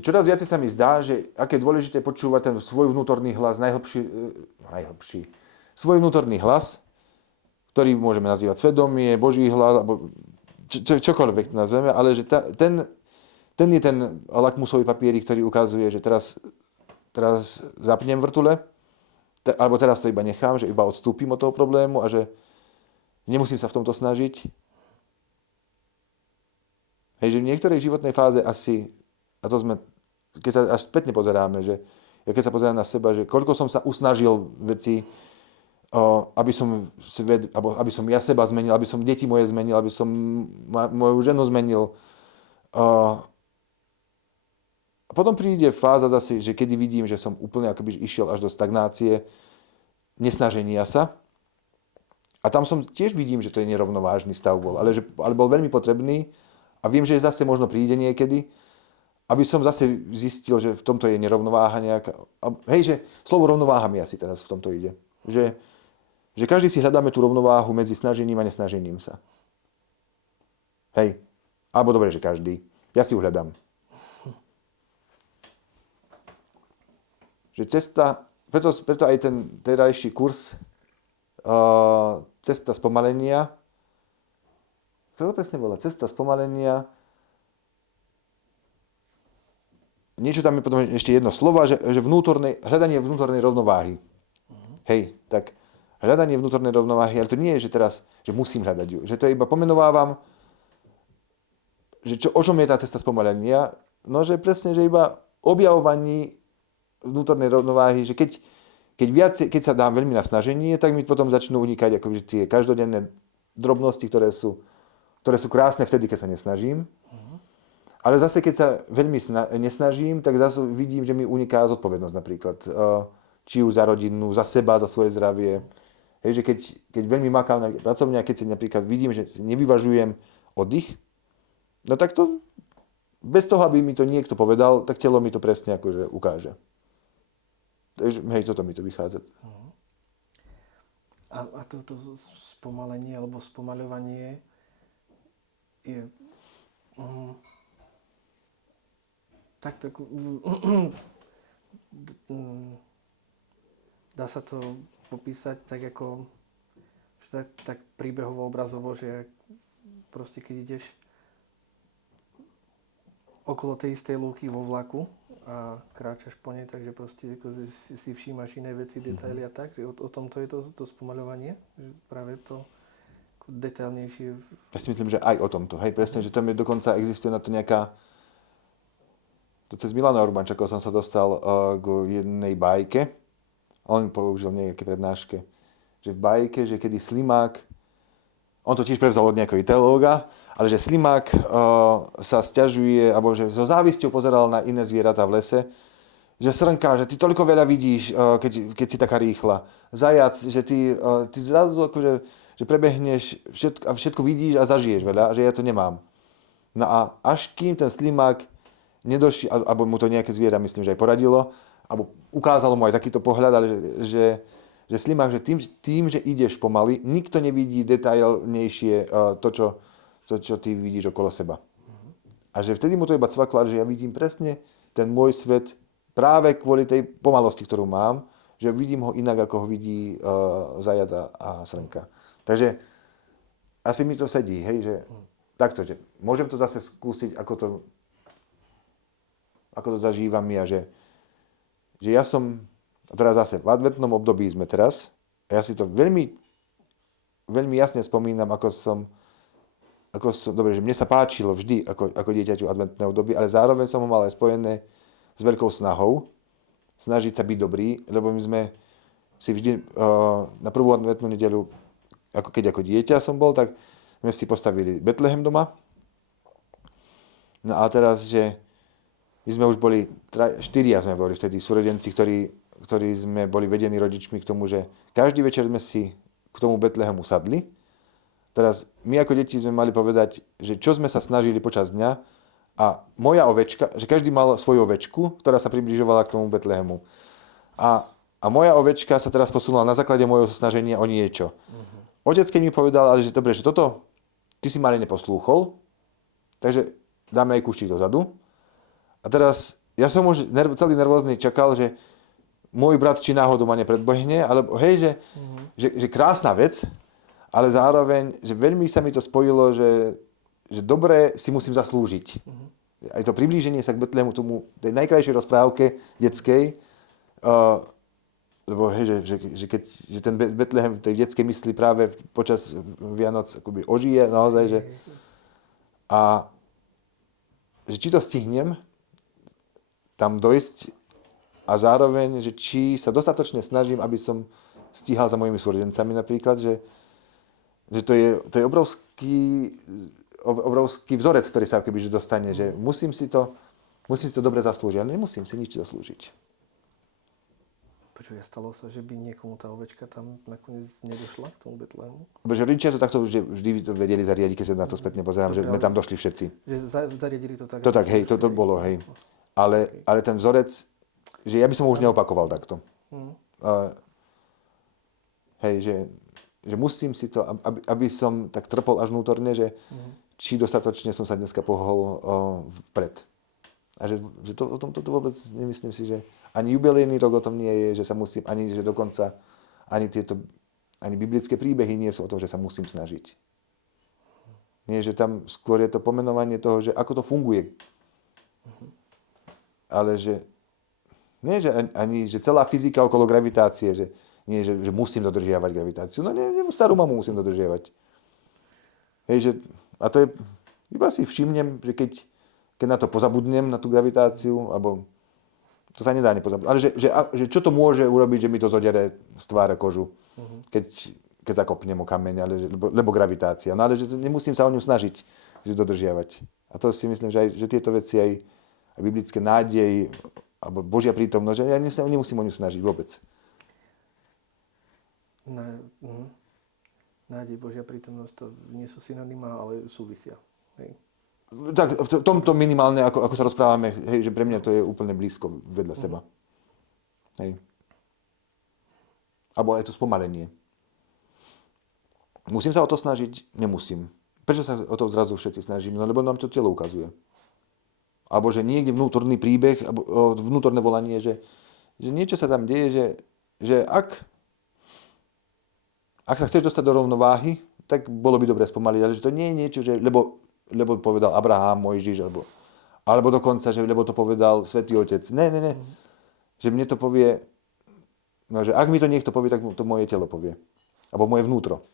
čoraz viacej sa mi zdá, že aké je dôležité počúvať ten svoj vnútorný hlas, najhlbší. Svoj vnútorný hlas, ktorý môžeme nazývať svedomie, Boží hlas, alebo čokoľvek to nazveme, ale že ten je ten lakmusový papierik, ktorý ukazuje, že teraz zapnem vrtule, alebo teraz to iba nechám, že iba odstúpim od toho problému a že nemusím sa v tomto snažiť. Hej, že v niektorej životnej fáze asi, a to sme, keď sa až spätne pozeráme, že ja keď sa pozerám na seba, že koľko som sa usnažil veci, aby som svet, aby som ja seba zmenil, aby som deti moje zmenil, aby som moju ženu zmenil. A potom príde fáza zase, že kedy vidím, že som úplne akoby išiel až do stagnácie, nesnaženia sa. A tam som tiež vidím, že to je nerovnovážny stav bol, ale bol veľmi potrebný a viem, že zase možno príde niekedy, aby som zase zistil, že v tomto je nerovnováha nejaká. Hej, že slovo rovnováha mi asi teraz v tomto ide. Že každý si hľadáme tú rovnováhu medzi snažením a nesnažením sa. Hej. Alebo dobre, že každý. Ja si ju hľadám. Že cesta, preto aj ten terajší kurz cesta spomalenia, čo to presne bola? Cesta spomalenia. Niečo tam je potom ešte jedno slovo, že hľadanie vnútornej rovnováhy. Hej, tak hľadanie vnútornej rovnováhy, ale to nie je, že teraz, že musím hľadať ju. Že to iba pomenovávam, že o čom je tá cesta spomalenia? No, že presne, že iba objavovaní vnútornej rovnováhy, že keď sa dám veľmi na snaženie, tak mi potom začnú unikať akoby tie každodenné drobnosti, ktoré sú krásne vtedy, keď sa nesnažím. Ale zase, keď sa veľmi nesnažím, tak zase vidím, že mi uniká zodpovednosť napríklad. Či už za rodinu, za seba, za svoje zdravie. Hej, že keď veľmi makám na pracovne, keď si napríklad vidím, že nevyvažujem oddych, no tak to, bez toho, aby mi to niekto povedal, tak telo mi to presne akože ukáže. Takže, hej, toto mi to vychádza. A toto spomalenie alebo spomaľovanie je dá sa to popísať tak ako tak príbehovo obrazovo, že proste keď ideš okolo tej istej lúky vo vlaku a kráčaš po nej, takže proste ako si všímaš iné veci, detaily a tak, že o tomto je to spomaľovanie, že práve to detailnejšie. Ja si myslím, že aj o tomto, hej, presne, že tam je dokonca existuje na to nejaká. To cez Milana Urbančakov som sa dostal k jednej bajke. On použil nejaké prednáške. Že v bajke, že kedy Slimák, on to tiež prevzal od nejakého teológa, ale že Slimák sa sťažuje, alebo že so závisťou pozeral na iné zvieratá v lese, že srnka, že ty toľko veľa vidíš, keď si taká rýchla. Zajac, že ty zrazu akože, že prebehneš a všetko vidíš a zažiješ veľa, že ja to nemám. No a až kým ten Slimák nedošiel, alebo mu to nejaké zviera, myslím, že aj poradilo, alebo ukázalo mu aj takýto pohľad, ale že Slimák, že tým, že ideš pomaly, nikto nevidí detailnejšie to, čo ty vidíš okolo seba. A že vtedy mu to iba cvaklo, že ja vidím presne ten môj svet práve kvôli tej pomalosti, ktorú mám, že vidím ho inak, ako ho vidí zajac a srnka. Takže asi mi to sedí, hej, že takto, že môžem to zase skúsiť, ako to zažívam ja, že ja som, a teraz zase v adventnom období sme teraz, a ja si to veľmi, veľmi jasne spomínam, dobre, že mne sa páčilo vždy ako dieťaťu adventné obdobie, ale zároveň som ho mal aj spojené s veľkou snahou, snažiť sa byť dobrý, lebo my sme si vždy na prvú adventnú nedeľu, keď ako dieťa som bol, tak sme si postavili Betlehem doma. No a teraz, že my sme už boli, 4 sme boli vtedy súrodenci, ktorí sme boli vedení rodičmi k tomu, že každý večer sme si k tomu Betlehemu sadli. Teraz my ako deti sme mali povedať, že čo sme sa snažili počas dňa a moja ovečka, že každý mal svoju ovečku, ktorá sa približovala k tomu Betlehemu. A moja ovečka sa teraz posunula na základe môjho snaženia o niečo. Otec keď mi povedal, ale že dobre, že toto ty si Máre neposlúchol, takže dáme aj kúštik dozadu. A teraz, ja som už celý nervózny čakal, že môj brat či náhodou ma nepredbehne, alebo hej, že krásna vec, ale zároveň, že veľmi sa mi to spojilo, že dobre si musím zaslúžiť. Aj to priblíženie sa k Betlehemu, tomu tej najkrajšej rozprávke detskej, lebo hej, že ten Betlehem v tej detskej mysli práve počas Vianoc akoby ožije naozaj, že či to stihnem tam dojsť a zároveň, že či sa dostatočne snažím, aby som stíhal za mojimi súrodencami napríklad, že to je obrovský vzorec, ktorý sa akoby dostane, že musím si to dobre zaslúžiť, ale nemusím si nič zaslúžiť. Počuj, stalo sa, že by niekomu tá ovečka tam nakoniec nedošla k tomu Betlehemu? Pretože rodičia to takto vždy to vedeli zariadiť, keď sa na to spätne pozerám, že sme tam došli všetci. Že zariadili to tak? To tak, hej, to bolo, hej. Ale ten vzorec, že ja by som ho už neopakoval takto. Hej, že musím si to, aby som tak trpol až vnútorne, že či dostatočne som sa dneska pohol vpred. A že o tomto vôbec nemyslím si, že ani jubilejný rok o tom nie je, že sa musím, ani že dokonca, ani biblické príbehy nie sú o tom, že sa musím snažiť. Nie, že tam skôr je to pomenovanie toho, že ako to funguje. Ale že nie, že ani že celá fyzika okolo gravitácie, že nie, že musím dodržiavať gravitáciu. No nie, starú mamu musím dodržiavať. Hej, že, a to je, iba si všimnem, že keď na to pozabudnem, na tú gravitáciu, alebo to sa nedá nepozabudnúť. Ale že čo to môže urobiť, že mi to zodere z tváre kožu, keď zakopnem o kameň, lebo gravitácia. No ale že nemusím sa o ňu snažiť, že dodržiavať. A to si myslím, že tieto veci aj biblické nádej, alebo Božia prítomnosť, že ja nemusím o ňu snažiť vôbec. Nádej, Božia prítomnosť, to nie sú synonymá, ale súvisia. Hej. Tak v tomto minimálne, ako sa rozprávame, hej, že pre mňa to je úplne blízko vedľa seba. Hej. Alebo aj to spomalenie. Musím sa o to snažiť? Nemusím. Prečo sa o to zrazu všetci snažíme? No lebo nám to telo ukazuje. Alebo že niekde vnútorný príbeh, vnútorné volanie, že niečo sa tam deje, že ak sa chceš dostať do rovnováhy, tak bolo by dobre spomaliť, ale že to nie je niečo, že lebo povedal Abraham, Mojžiš, alebo dokonca, že lebo to povedal Svätý Otec. Ne. Že mne to povie, no, že ak mi to niekto povie, tak to moje telo povie. Alebo moje vnútro.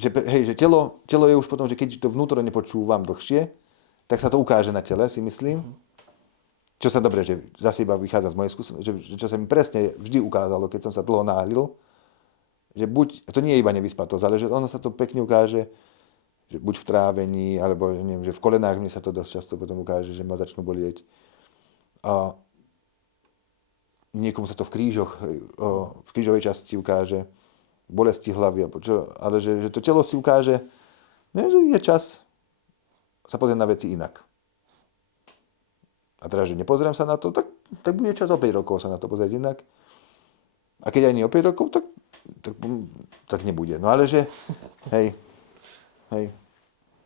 Že telo je už potom, že keď to vnútro nepočúvam dlhšie, tak sa to ukáže na tele, si myslím. Čo sa dobre, že zase iba vychádza z mojej skúsenosti, že čo sa mi presne vždy ukázalo, keď som sa dlho náhlil, že buď, to nie je iba nevyspatosť, ale že ono sa to pekne ukáže, že buď v trávení, alebo neviem, že v kolenách mne sa to dosť často potom ukáže, že ma začnú bolieť. A niekomu sa to v krížovej časti ukáže, bolesti hlavy, ale že to telo si ukáže, že je čas sa pozrieť na veci inak. A teraz, že nepozriem sa na to, tak bude čas o 5 rokov sa na to pozrieť inak. A keď aj nie o 5 rokov, tak nebude. No ale že, hej.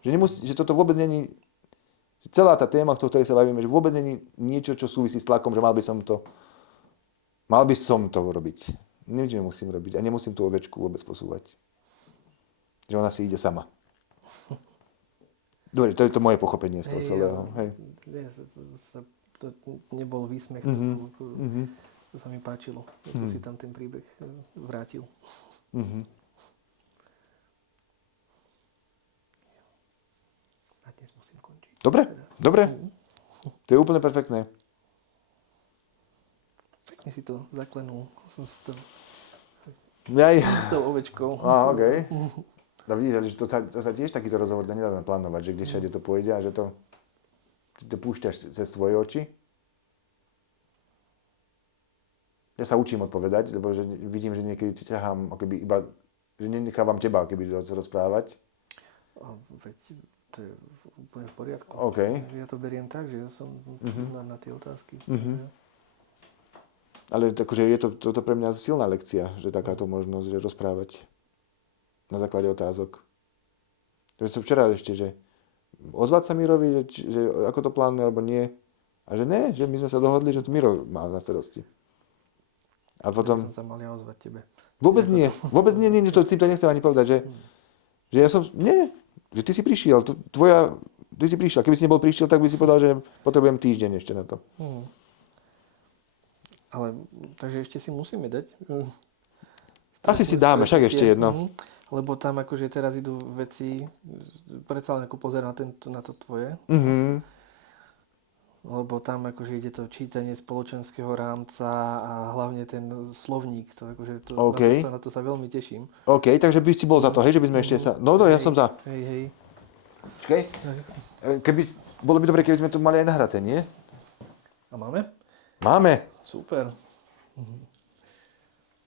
Že toto vôbec není, že celá tá téma, o ktorej sa bavíme, že vôbec není niečo, čo súvisí s tlakom, že mal by som to robiť. Nič nemusím robiť a nemusím tú ovečku vôbec posúvať. Že ona si ide sama. Dobre, to je to moje pochopenie z toho celého. Hej. To nebol výsmech, to sa mi páčilo. To si tam ten príbeh vrátil. A dnes musím končiť. Dobre. To je úplne perfektné. Pekne si to zaklenul. S tou ovečkou. Okej. No vidíš, ale to sa tiež takýto rozhovor nedá naplánovať, že kde všade to pôjde a že ty to púšťaš cez svoje oči. Ja sa učím odpovedať, lebo že vidím, že niekedy ťahám akoby iba, že nenechávam teba akoby rozprávať. Veď to je úplne v poriadku. Okay. Ja to beriem tak, že ja som na tie otázky. Ale takže je to pre mňa silná lekcia, že takáto možnosť, že rozprávať na základe otázok. To som včera ešte, že ozvať sa Mirovi, že ako to plánuje, alebo nie. A že ne, že my sme sa dohodli, že to Miro má na starosti. A potom... Som sa mal ja ozvať tebe. Vôbec nie, to týmto nechcem ani povedať, že ja som, nie, že ty si prišiel, ty si prišiel. Keby si nebol prišiel, tak by si povedal, že potrebujem týždeň ešte na to. Ale, takže ešte si musíme dať. Asi si dáme, však ešte jedno. Lebo tam akože teraz idú veci, predsa len ako pozerám na to tvoje. Lebo tam akože ide to čítanie spoločenského rámca a hlavne ten slovník. To, akože na to sa veľmi teším. OK, takže by si bol za to, hej, že by sme ešte sa... No, ja som za. Hej. Čakaj, bolo by dobre, keby sme to mali aj nahraté, nie? A máme? Máme. Super.